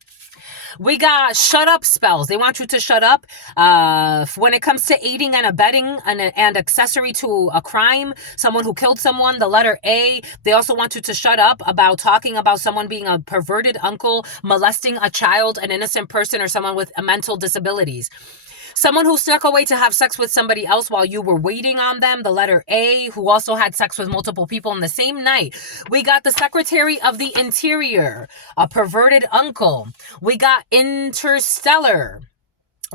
We got shut up spells. They want you to shut up. When it comes to aiding and abetting and accessory to a crime, someone who killed someone, the letter A. They also want you to shut up about talking about someone being a perverted uncle, molesting a child, an innocent person, or someone with mental disabilities. Someone who snuck away to have sex with somebody else while you were waiting on them. The letter A, who also had sex with multiple people in the same night. We got the Secretary of the Interior, a perverted uncle. We got interstellar.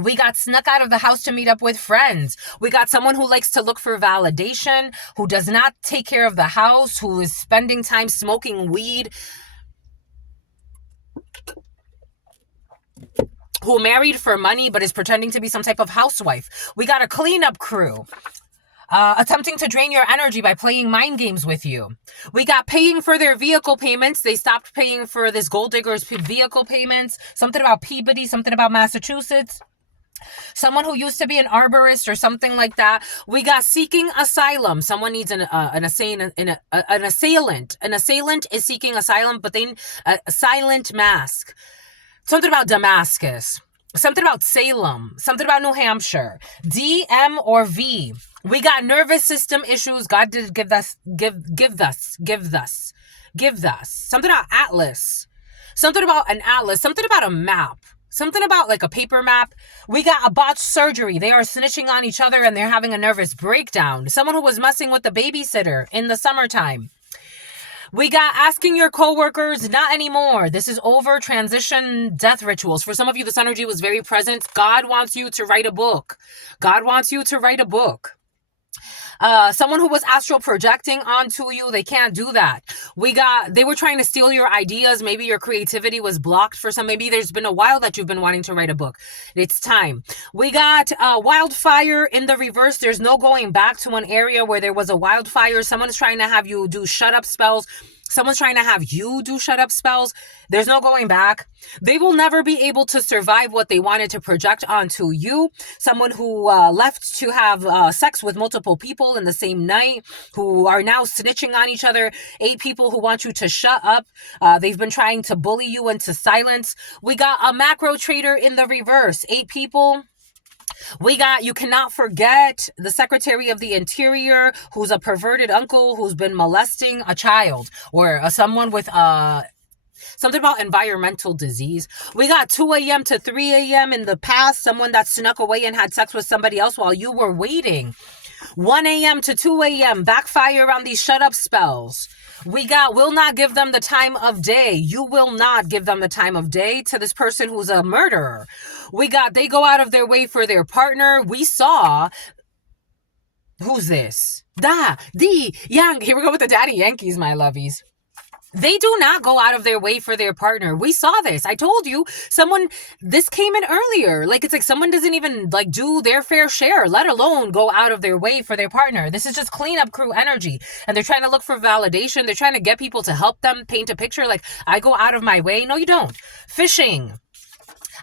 We got snuck out of the house to meet up with friends. We got someone who likes to look for validation, who does not take care of the house, who is spending time smoking weed, who married for money but is pretending to be some type of housewife. We got a cleanup crew. Attempting to drain your energy by playing mind games with you. We got paying for their vehicle payments. They stopped paying for this gold digger's vehicle payments. Something about Peabody, something about Massachusetts. Someone who used to be an arborist or something like that. We got seeking asylum. Someone needs an assailant. An assailant is seeking asylum, but they a silent mask. Something about Damascus. Something about Salem. Something about New Hampshire. D, M, or V. We got nervous system issues. God did give us. Something about Atlas. Something about an atlas. Something about a map. Something about like a paper map. We got a botched surgery. They are snitching on each other and they're having a nervous breakdown. Someone who was messing with the babysitter in the summertime. We got asking your coworkers, not anymore. This is over. Transition, death rituals. For some of you, this energy was very present. God wants you to write a book. God wants you to write a book. Someone who was astral projecting onto you, they can't do that. They were trying to steal your ideas. Maybe your creativity was blocked for some. Maybe there's been a while that you've been wanting to write a book. It's time. We got wildfire in the reverse. There's no going back to an area where there was a wildfire. Someone's trying to have you do shut up spells. Someone's trying to have you do shut up spells. There's no going back. They will never be able to survive what they wanted to project onto you. Someone who left to have sex with multiple people in the same night, who are now snitching on each other. 8 people who want you to shut up. They've been trying to bully you into silence. We got a macro trader in the reverse. 8 people. We got, you cannot forget, the Secretary of the Interior, who's a perverted uncle who's been molesting a child or someone with something about environmental disease. We got 2 a.m. to 3 a.m. in the past, someone that snuck away and had sex with somebody else while you were waiting. 1 a.m. to 2 a.m. backfire on these shut up spells. We got will not give them the time of day. You will not give them the time of day to this person who's a murderer. We got they go out of their way for their partner. We saw, who's this? Yang. Here we go with the daddy Yankees, my lovies. They do not go out of their way for their partner. We saw this. I told you, this came in earlier. Like, it's like someone doesn't even like do their fair share, let alone go out of their way for their partner. This is just cleanup crew energy. And they're trying to look for validation. They're trying to get people to help them paint a picture. Like, I go out of my way. No, you don't. Phishing.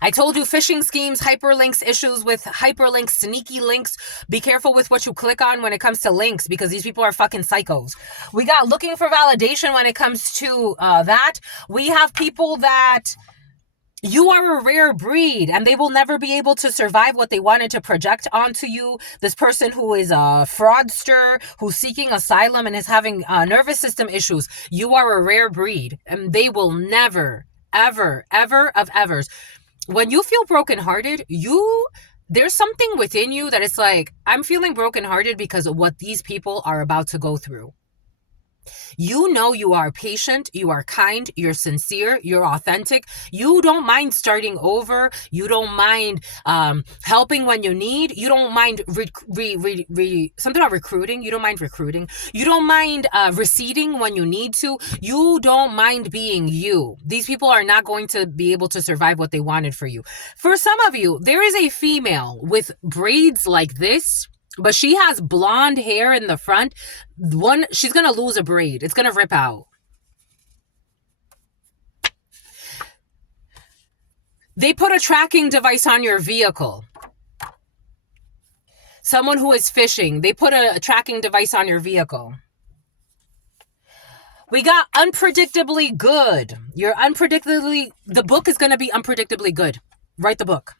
I told you, phishing schemes, hyperlinks, issues with hyperlinks, sneaky links. Be careful with what you click on when it comes to links, because these people are fucking psychos. We got looking for validation when it comes to that. We have people that you are a rare breed and they will never be able to survive what they wanted to project onto you. This person who is a fraudster, who's seeking asylum and is having nervous system issues. You are a rare breed and they will never, ever, ever of evers. When you feel brokenhearted, there's something within you that it's like, I'm feeling brokenhearted because of what these people are about to go through. You know you are patient, you are kind, you're sincere, you're authentic. You don't mind starting over. You don't mind helping when you need. You don't mind something about recruiting. You don't mind recruiting. You don't mind receding when you need to. You don't mind being you. These people are not going to be able to survive what they wanted for you. For some of you, there is a female with braids like this, but she has blonde hair in the front. She's going to lose a braid. It's going to rip out. They put a tracking device on your vehicle. Someone who is fishing, they put a tracking device on your vehicle. We got unpredictably good. The book is going to be unpredictably good. Write the book.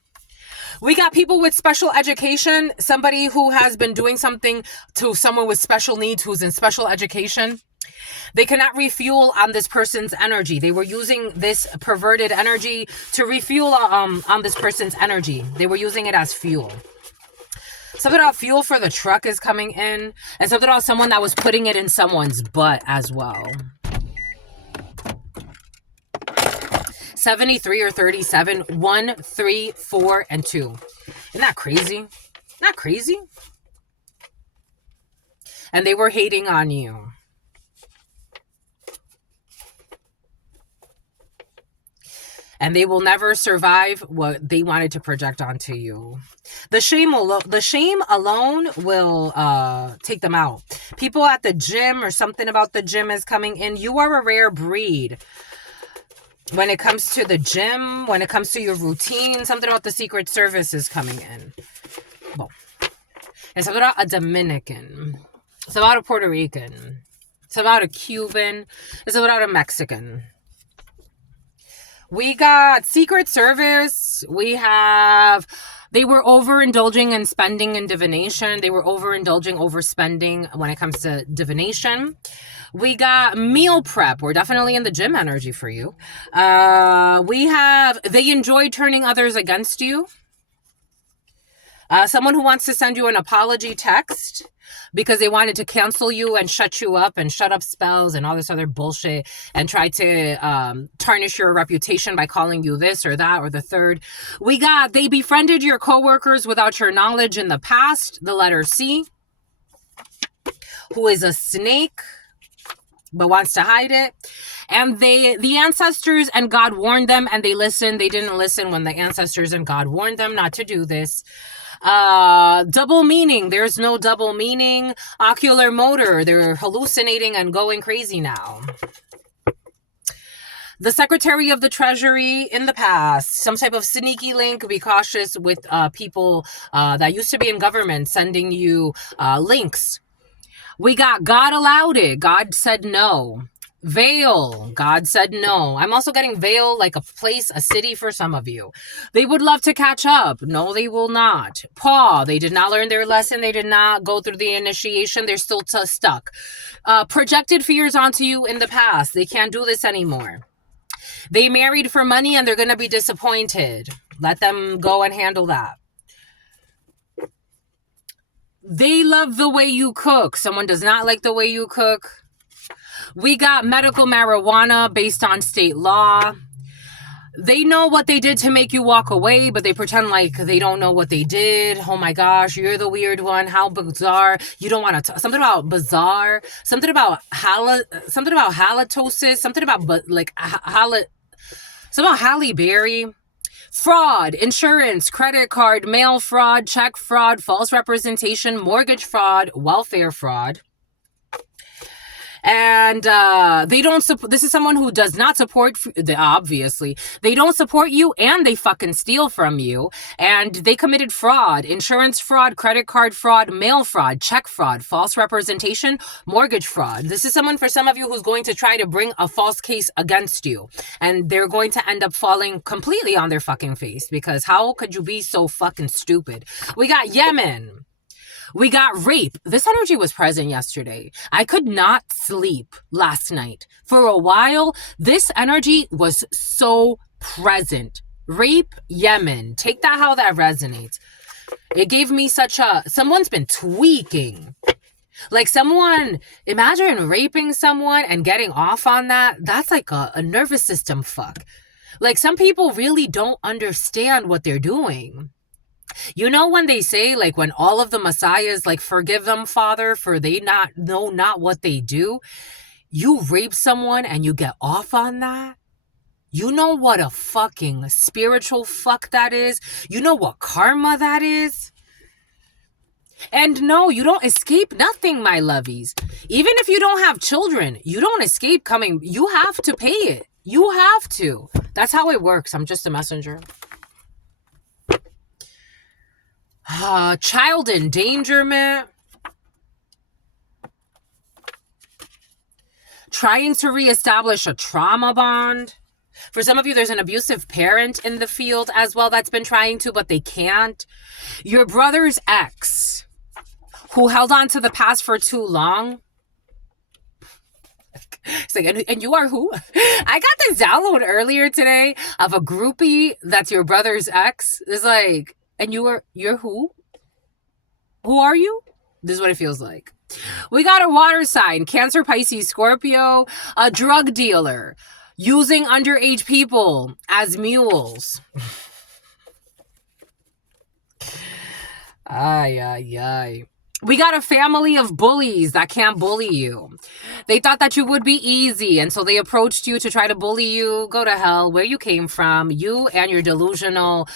We got people with special education, somebody who has been doing something to someone with special needs who's in special education. They cannot refuel on this person's energy. They were using this perverted energy to refuel on this person's energy. They were using it as fuel. Something about fuel for the truck is coming in. And something about someone that was putting it in someone's butt as well. 73 or 37, 1, 3, 4, and 2. Isn't that crazy? Isn't that crazy? And they were hating on you. And they will never survive what they wanted to project onto you. The shame alone will take them out. People at the gym or something about the gym is coming in. You are a rare breed. When it comes to the gym, when it comes to your routine, something about the Secret Service is coming in. Well, it's about a Dominican. It's about a Puerto Rican. It's about a Cuban. It's about a Mexican. We got Secret Service. We have... They were overindulging in spending and divination. They were overspending when it comes to divination. We got meal prep. We're definitely in the gym energy for you. We have, they enjoy turning others against you. Someone who wants to send you an apology text because they wanted to cancel you and shut you up and shut up spells and all this other bullshit and try to tarnish your reputation by calling you this or that or the third. We got, they befriended your coworkers without your knowledge in the past, the letter C, who is a snake but wants to hide it. And the ancestors and God warned them and they listened. They didn't listen when the ancestors and God warned them not to do this. Double meaning. There's no double meaning. Ocular motor. They're hallucinating and going crazy now. The Secretary of the Treasury in the past, some type of sneaky link. Be cautious with people that used to be in government sending you links. We got God allowed it. God said no. Veil. God said no. I'm also getting veil like a place, a city for some of you. They would love to catch up. No, they will not. Paw. They did not learn their lesson. They did not go through the initiation. They're still stuck. Projected fears onto you in the past. They can't do this anymore. They married for money and they're going to be disappointed. Let them go and handle that. They love the way you cook. Someone does not like the way you cook. We got medical marijuana based on state law. They know what they did to make you walk away, but they pretend like they don't know what they did. Oh my gosh, you're the weird one. How bizarre. You don't want to... Something about bizarre. Something about halitosis. Something about something about Halle Berry. Fraud, insurance, credit card, mail fraud, check fraud, false representation, mortgage fraud, welfare fraud. And they don't support. This is someone who does not support, obviously. They don't support you and they fucking steal from you. And they committed fraud, insurance fraud, credit card fraud, mail fraud, check fraud, false representation, mortgage fraud. This is someone for some of you who's going to try to bring a false case against you. And they're going to end up falling completely on their fucking face because how could you be so fucking stupid? We got Yemen. We got rape. This energy was present yesterday. I could not sleep last night. For a while, this energy was so present. Rape, Yemen. Take that how that resonates. It gave me such a... Someone's been tweaking. Like someone... Imagine raping someone and getting off on that. That's like a nervous system fuck. Like some people really don't understand what they're doing. You know when they say, like, when all of the messiahs, like, forgive them, Father, for they know not what they do. You rape someone and you get off on that? You know what a fucking spiritual fuck that is? You know what karma that is? And no, you don't escape nothing, my lovies. Even if you don't have children, you don't escape coming. You have to pay it. You have to. That's how it works. I'm just a messenger. Child endangerment. Trying to reestablish a trauma bond. For some of you, there's an abusive parent in the field as well that's been trying to, but they can't. Your brother's ex, who held on to the past for too long. It's like, and you are who? I got this download earlier today of a groupie that's your brother's ex. It's like, and you're who? Who are you? This is what it feels like. We got a water sign, Cancer, Pisces, Scorpio, a drug dealer, using underage people as mules. Ay, ay, ay. We got a family of bullies that can't bully you. They thought that you would be easy, and so they approached you to try to bully you. Go to hell, where you came from. You and your delusional,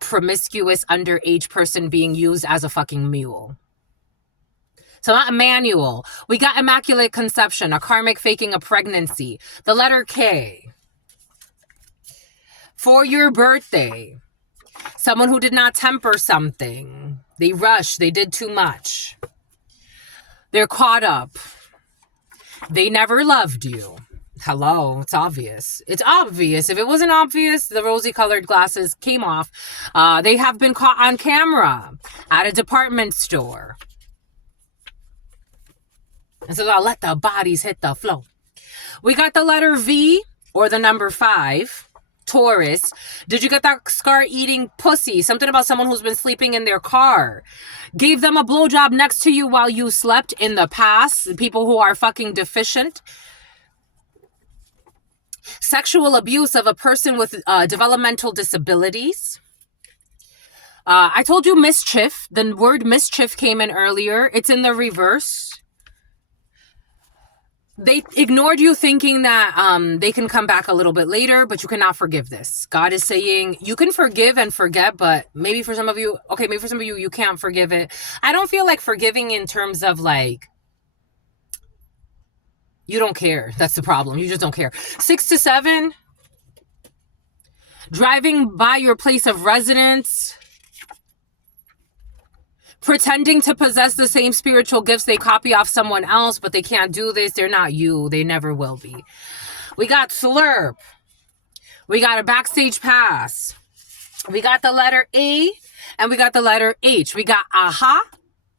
promiscuous underage person being used as a fucking mule. So not Emmanuel. We got immaculate conception, a karmic faking a pregnancy. The letter K. For your birthday. Someone who did not temper something. They rushed. They did too much. They're caught up. They never loved you. Hello, it's obvious. It's obvious. If it wasn't obvious, the rosy colored glasses came off. They have been caught on camera at a department store. And so I'll let the bodies hit the floor. We got the letter V or the number 5. Taurus. Did you get that scar eating pussy? Something about someone who's been sleeping in their car. Gave them a blowjob next to you while you slept in the past. People who are fucking deficient. Sexual abuse of a person with developmental disabilities. I told you mischief. The word mischief came in earlier. It's in the reverse. They ignored you thinking that they can come back a little bit later, but you cannot forgive this. God is saying you can forgive and forget, but maybe for some of you, you can't forgive it. I don't feel like forgiving in terms of like, you don't care. That's the problem. You just don't care. 6 to 7, driving by your place of residence, pretending to possess the same spiritual gifts they copy off someone else, but they can't do this. They're not you. They never will be. We got slurp. We got a backstage pass. We got the letter A and we got the letter H. We got aha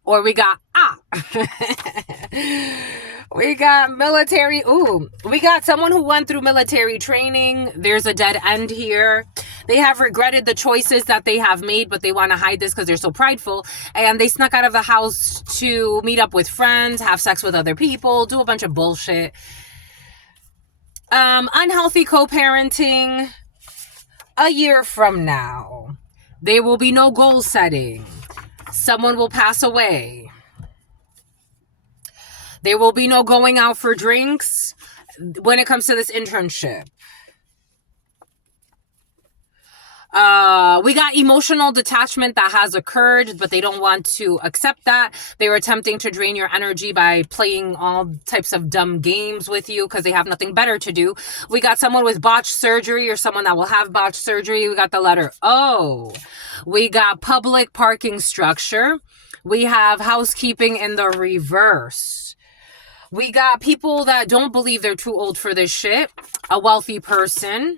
or we got ah. We got military. Ooh, we got someone who went through military training. There's a dead end here. They have regretted the choices that they have made, but they want to hide this because they're so prideful. And they snuck out of the house to meet up with friends, have sex with other people, do a bunch of bullshit. Unhealthy co-parenting. A year from now, there will be no goal setting. Someone will pass away. There will be no going out for drinks when it comes to this internship. We got emotional detachment that has occurred, but they don't want to accept that. They were attempting to drain your energy by playing all types of dumb games with you because they have nothing better to do. We got someone with botched surgery or someone that will have botched surgery. We got the letter O. We got public parking structure. We have housekeeping in the reverse. We got people that don't believe they're too old for this shit. A wealthy person.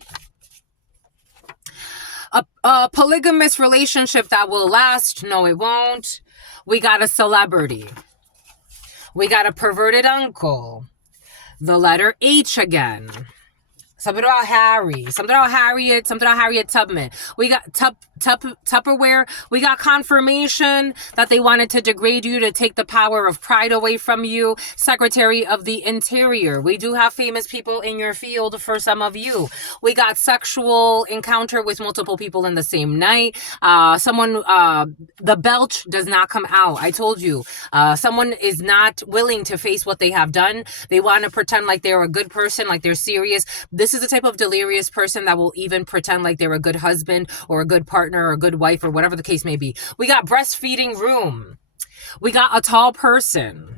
A polygamous relationship that will last. No, it won't. We got a celebrity. We got a perverted uncle. The letter H again. Something about Harry. Something about Harriet. Something about Harriet Tubman. We got Tupperware. We got confirmation that they wanted to degrade you to take the power of pride away from you. Secretary of the Interior. We do have famous people in your field for some of you. We got sexual encounter with multiple people in the same night. The belch does not come out. I told you. Someone is not willing to face what they have done. They want to pretend like they're a good person, like they're serious. This is the type of delirious person that will even pretend like they're a good husband or a good partner or a good wife or whatever the case may be. We got breastfeeding room. We got a tall person.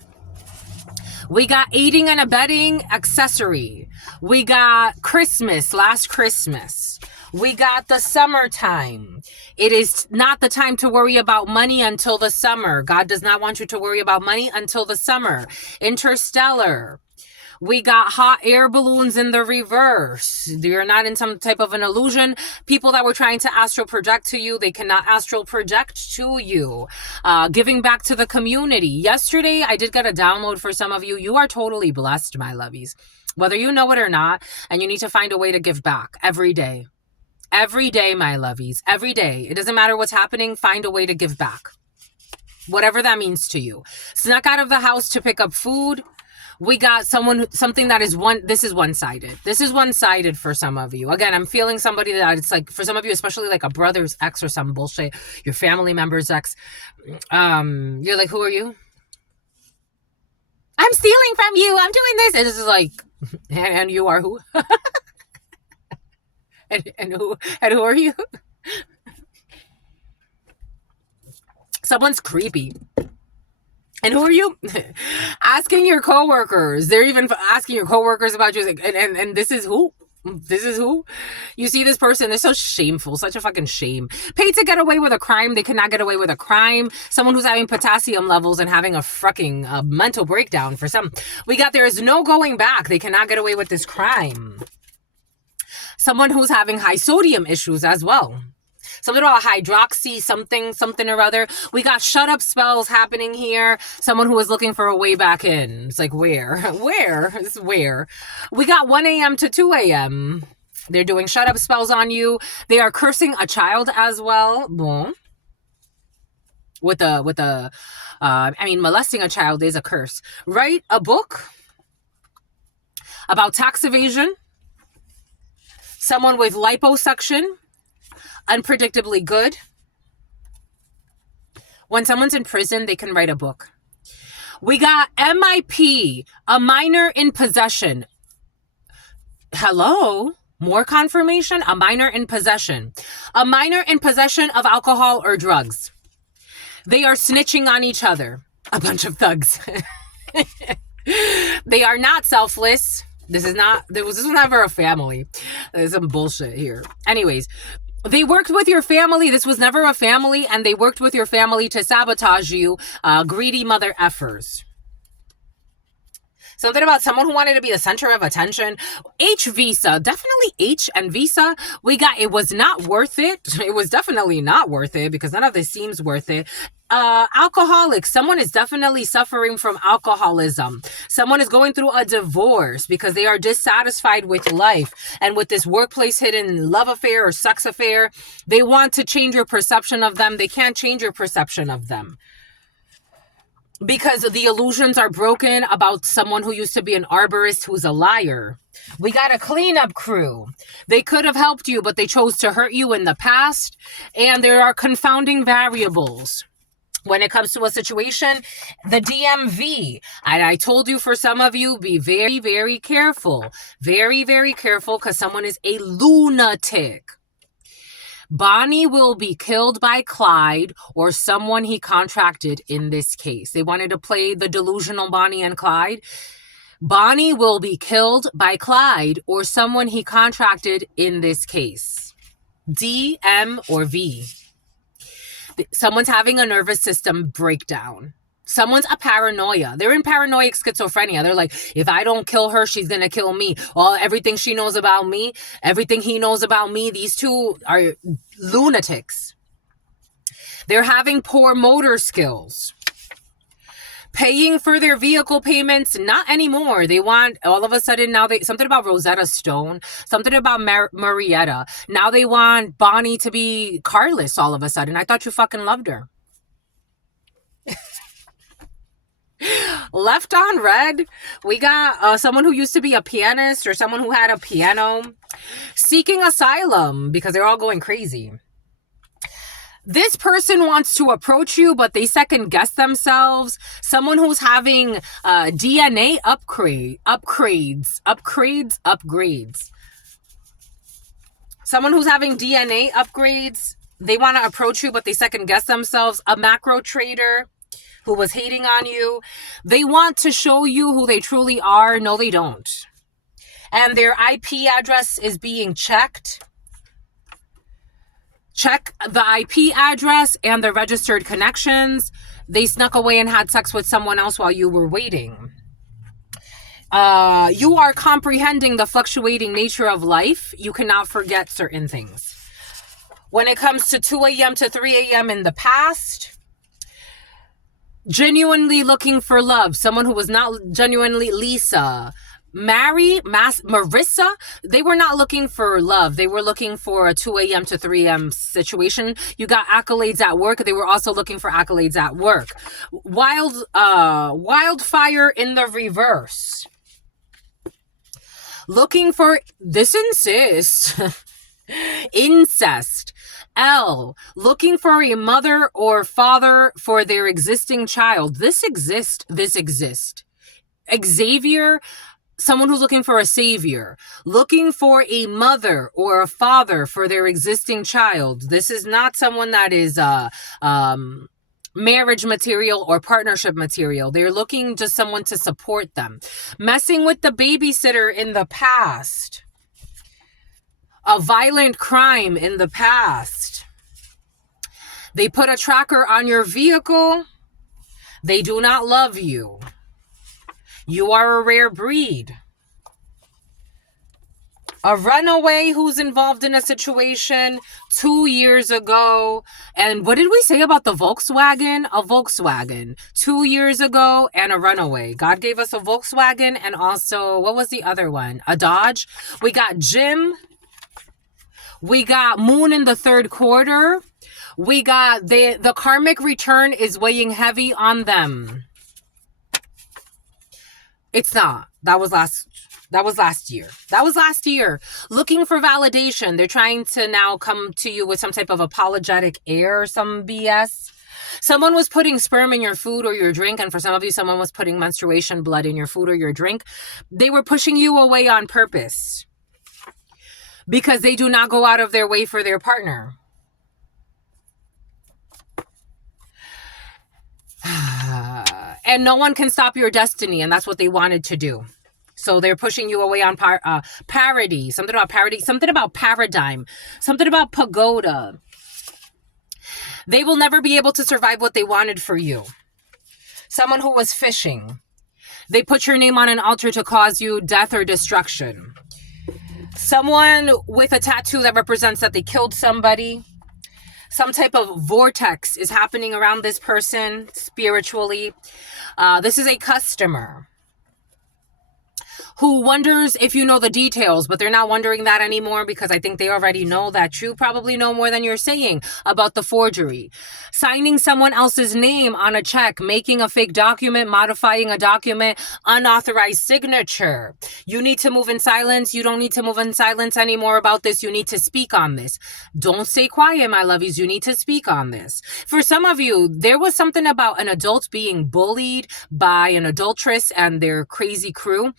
We got aiding and abetting accessory. We got Christmas, last Christmas. We got the summertime. It is not the time to worry about money until the summer. God does not want you to worry about money until the summer. Interstellar. We got hot air balloons in the reverse. You're not in some type of an illusion. People that were trying to astral project to you, they cannot astral project to you. Giving back to the community. Yesterday, I did get a download for some of you. You are totally blessed, my lovies. whether you know it or not, and you need to find a way to give back every day. Every day, my lovies, every day. It doesn't matter what's happening, find a way to give back. Whatever that means to you. Snuck out of the house to pick up food. We got something that is this is one-sided. This is one-sided for some of you. Again, I'm feeling somebody that it's like, for some of you, especially like a brother's ex or some bullshit, your family member's ex. You're like, who are you? I'm stealing from you. I'm doing this. And this is like, and you are who? and who are you? Someone's creepy. And who are you? Asking your coworkers. They're even asking your coworkers about you. And this is who? This is who? You see this person, they're so shameful, such a fucking shame. Paid to get away with a crime, they cannot get away with a crime. Someone who's having potassium levels and having a fucking mental breakdown for some. We got there is no going back. They cannot get away with this crime. Someone who's having high sodium issues as well. Something about hydroxy, something or other. We got shut up spells happening here. Someone who is looking for a way back in. It's like, where? Where? It's where? We got 1 a.m. to 2 a.m. They're doing shut up spells on you. They are cursing a child as well. Bon. Molesting a child is a curse. Write a book about tax evasion. Someone with liposuction. Unpredictably good. When someone's in prison, they can write a book. We got MIP, a minor in possession. Hello? More confirmation? A minor in possession. A minor in possession of alcohol or drugs. They are snitching on each other. A bunch of thugs. They are not selfless. This was never a family. There's some bullshit here. Anyways, they worked with your family. This was never a family, and they worked with your family to sabotage you. Greedy mother effers. Something about someone who wanted to be the center of attention. H visa, definitely H and visa. We got, it was not worth it. It was definitely not worth it because none of this seems worth it. Alcoholic, someone is definitely suffering from alcoholism. Someone is going through a divorce because they are dissatisfied with life and with this workplace hidden love affair or sex affair. They want to change your perception of them. They can't change your perception of them because the illusions are broken about someone who used to be an arborist who's a liar. We got a cleanup crew. They could have helped you, but they chose to hurt you in the past. And there are confounding variables. When it comes to a situation, the DMV, and I told you for some of you, be very, very careful. Very, very careful because someone is a lunatic. Bonnie will be killed by Clyde or someone he contracted in this case. They wanted to play the delusional Bonnie and Clyde. Bonnie will be killed by Clyde or someone he contracted in this case. D, M, or V. Someone's having a nervous system breakdown. Someone's a paranoia. They're in paranoid schizophrenia. They're like, if I don't kill her, she's going to kill me. Everything she knows about me, everything he knows about me. These two are lunatics. They're having poor motor skills. Paying for their vehicle payments, not anymore. They want, all of a sudden now, something about Rosetta Stone, something about Marietta. Now they want Bonnie to be carless all of a sudden. I thought you fucking loved her. Left on red, we got someone who used to be a pianist or someone who had a piano seeking asylum because they're all going crazy. This person wants to approach you, but they second guess themselves. Someone who's having DNA upgrades. Someone who's having DNA upgrades. They want to approach you, but they second guess themselves. A macro trader who was hating on you. They want to show you who they truly are. No, they don't. And their IP address is being checked. Check the IP address and the registered connections. They snuck away and had sex with someone else while you were waiting. You are comprehending the fluctuating nature of life. You cannot forget certain things. When it comes to 2 a.m. to 3 a.m. in the past, genuinely looking for love. Someone who was not genuinely Lisa. Marissa, they were not looking for love. They were looking for a 2 a.m. to 3 a.m. situation. You got accolades at work. They were also looking for accolades at work. Wildfire in the reverse. Looking for this incest. L, looking for a mother or father for their existing child. This exists. Xavier, someone who's looking for a savior, looking for a mother or a father for their existing child. This is not someone that is marriage material or partnership material. They're looking to someone to support them. Messing with the babysitter in the past. A violent crime in the past. They put a tracker on your vehicle. They do not love you. You are a rare breed. A runaway who's involved in a situation 2 years ago. And what did we say about the Volkswagen? A Volkswagen 2 years ago and a runaway. God gave us a Volkswagen and also, what was the other one? A Dodge. We got Jim. We got Moon in the third quarter. We got the karmic return is weighing heavy on them. It's not. That was last year. Looking for validation. They're trying to now come to you with some type of apologetic air or some BS. Someone was putting sperm in your food or your drink, and for some of you, someone was putting menstruation blood in your food or your drink. They were pushing you away on purpose because they do not go out of their way for their partner. And no one can stop your destiny, and that's what they wanted to do. So they're pushing you away on parody, something about paradigm, something about pagoda. They will never be able to survive what they wanted for you. Someone who was fishing. They put your name on an altar to cause you death or destruction. Someone with a tattoo that represents that they killed somebody. Some type of vortex is happening around this person spiritually. This is a customer who wonders if you know the details, but they're not wondering that anymore because I think they already know that you probably know more than you're saying about the forgery. Signing someone else's name on a check, making a fake document, modifying a document, unauthorized signature. You need to move in silence. You don't need to move in silence anymore about this. You need to speak on this. Don't stay quiet, my lovies. You need to speak on this. For some of you, there was something about an adult being bullied by an adulteress and their crazy crew.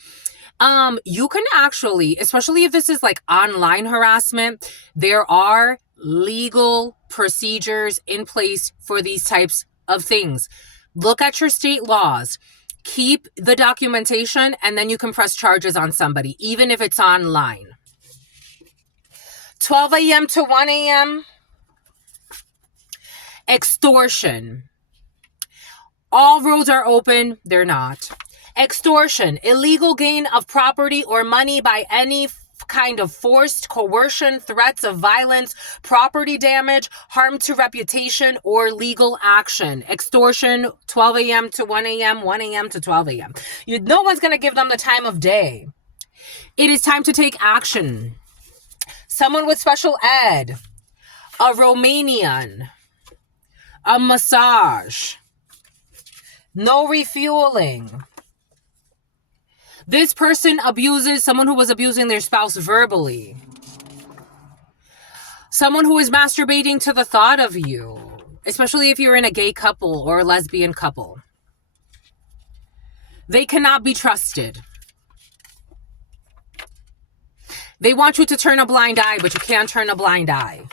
You can actually, especially if this is like online harassment, there are legal procedures in place for these types of things. Look at your state laws. Keep the documentation, and then you can press charges on somebody, even if it's online. 12 a.m. to 1 a.m. Extortion. All roads are open. They're not. Extortion, illegal gain of property or money by any kind of forced coercion, threats of violence, property damage, harm to reputation, or legal action. Extortion, 12 a.m. to 1 a.m., 1 a.m. to 12 a.m. No one's going to give them the time of day. It is time to take action. Someone with special ed, a Romanian, a massage, no refueling. This person abuses someone who was abusing their spouse verbally. Someone who is masturbating to the thought of you, especially if you're in a gay couple or a lesbian couple. They cannot be trusted. They want you to turn a blind eye, but you can't turn a blind eye.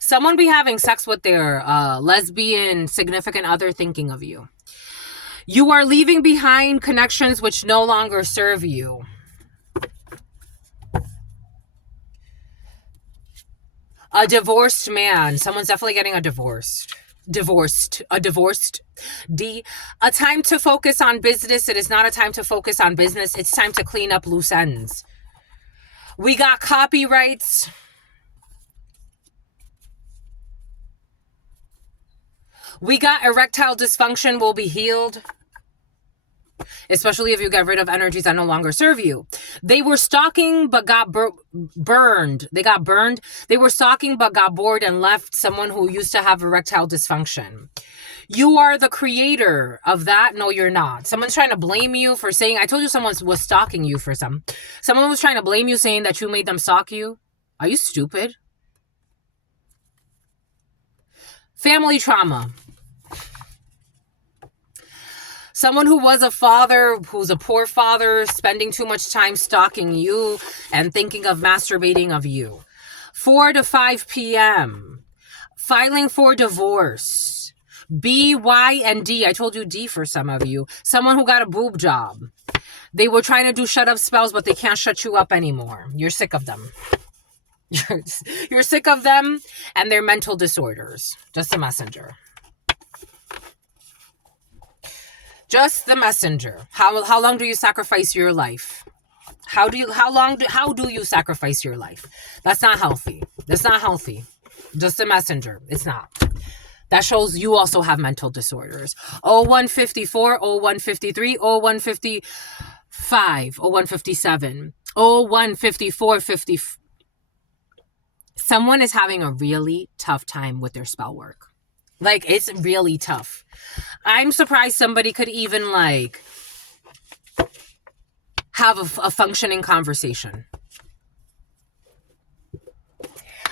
Someone be having sex with their lesbian significant other thinking of you. You are leaving behind connections which no longer serve you. A divorced man. Someone's definitely getting a divorced. D. A time to focus on business. It is not a time to focus on business. It's time to clean up loose ends. We got copyrights. We got erectile dysfunction will be healed. especially if you get rid of energies that no longer serve you. They were stalking but got burned. They got burned. They were stalking but got bored and left someone who used to have erectile dysfunction. You are the creator of that. No, you're not. Someone's trying to blame you for saying, I told you someone was stalking you for someone was trying to blame you saying that you made them stalk you. Are you stupid? Family trauma. Someone who was a father, who's a poor father, spending too much time stalking you and thinking of masturbating of you. 4 to 5 p.m. Filing for divorce. B, Y, and D. I told you D for some of you. Someone who got a boob job. They were trying to do shut up spells, but they can't shut you up anymore. You're sick of them. You're sick of them and their mental disorders. Just a messenger. Just the messenger. How long do you sacrifice your life? How do you sacrifice your life? That's not healthy. That's not healthy. Just a messenger. It's not. That shows you also have mental disorders. 0154, 0153, 0155, 0157, 0154, 50. Someone is having a really tough time with their spell work. Like, it's really tough. I'm surprised somebody could even, like, have a functioning conversation.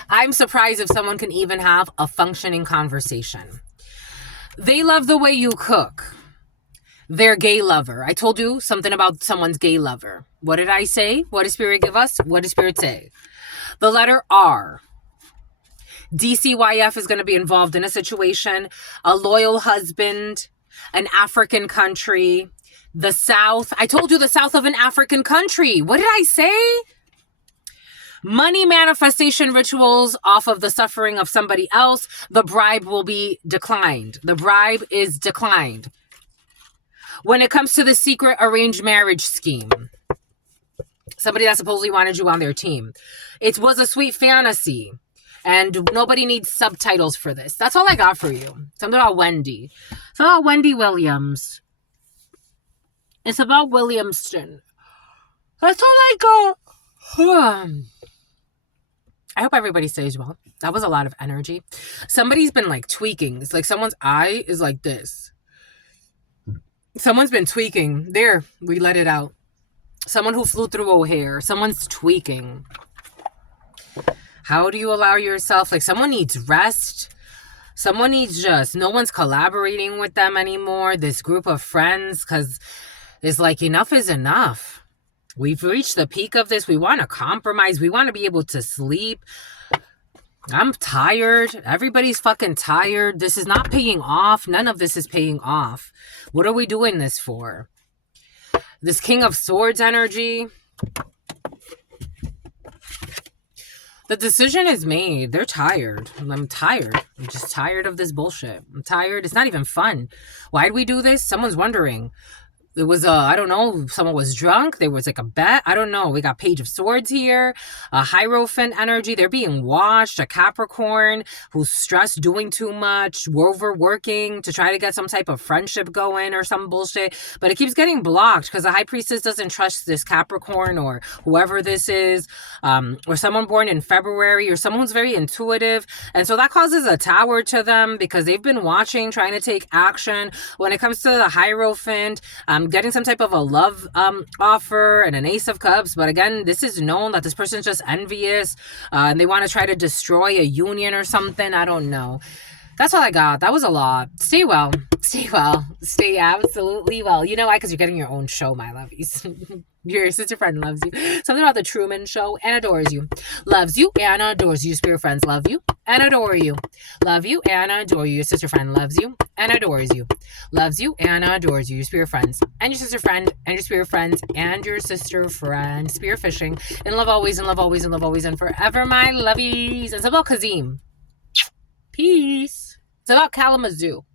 I'm surprised if someone can even have a functioning conversation. They love the way you cook. They're gay lover. I told you something about someone's gay lover. What did I say? What did Spirit give us? What did Spirit say? The letter R. DCYF is going to be involved in a situation, a loyal husband, an African country, the South. I told you the South of an African country. What did I say? Money manifestation rituals off of the suffering of somebody else. The bribe will be declined. The bribe is declined. When it comes to the secret arranged marriage scheme, somebody that supposedly wanted you on their team, it was a sweet fantasy. And nobody needs subtitles for this. That's all I got for you. Something about Wendy. It's about Wendy Williams. It's about Williamston. That's all I got. I hope everybody stays well. That was a lot of energy. Somebody's been like tweaking. It's like someone's eye is like this. Someone's been tweaking. There, we let it out. Someone who flew through O'Hare. Someone's tweaking. How do you allow yourself? Like, someone needs rest. Someone needs no one's collaborating with them anymore. This group of friends, because it's like enough is enough. We've reached the peak of this. We want to compromise. We want to be able to sleep. I'm tired. Everybody's fucking tired. This is not paying off. None of this is paying off. What are we doing this for? This King of Swords energy. The decision is made. They're tired. I'm tired. I'm just tired of this bullshit. I'm tired. It's not even fun. Why did we do this? Someone's wondering. It was, I don't know, someone was drunk. There was like a bet. I don't know. We got Page of Swords here. A Hierophant energy. They're being watched. A Capricorn who's stressed, doing too much. We're overworking to try to get some type of friendship going or some bullshit. But it keeps getting blocked because the High Priestess doesn't trust this Capricorn or whoever this is. Or someone born in February or someone who's very intuitive. And so that causes a tower to them because they've been watching, trying to take action. When it comes to the Hierophant, getting some type of a love offer and an Ace of Cups. But again, this is known that this person's just envious and they want to try to destroy a union or something. I don't know. That's all I got. That was a lot. Stay well. Stay well. Stay absolutely well. You know why? Because you're getting your own show, my lovies. Your sister friend loves you. Something about the Truman Show and adores you. Loves you and adores you. Your spirit friends love you and adore you. Love you and adore you. Your sister friend loves you and adores you. Loves you and adores you. Your spirit friends and your sister friend and your spirit friends and your sister friend. Spirit fishing. In love always, in love always, in love always, and forever, my lovies. It's about Kazim. Peace. It's about Kalamazoo.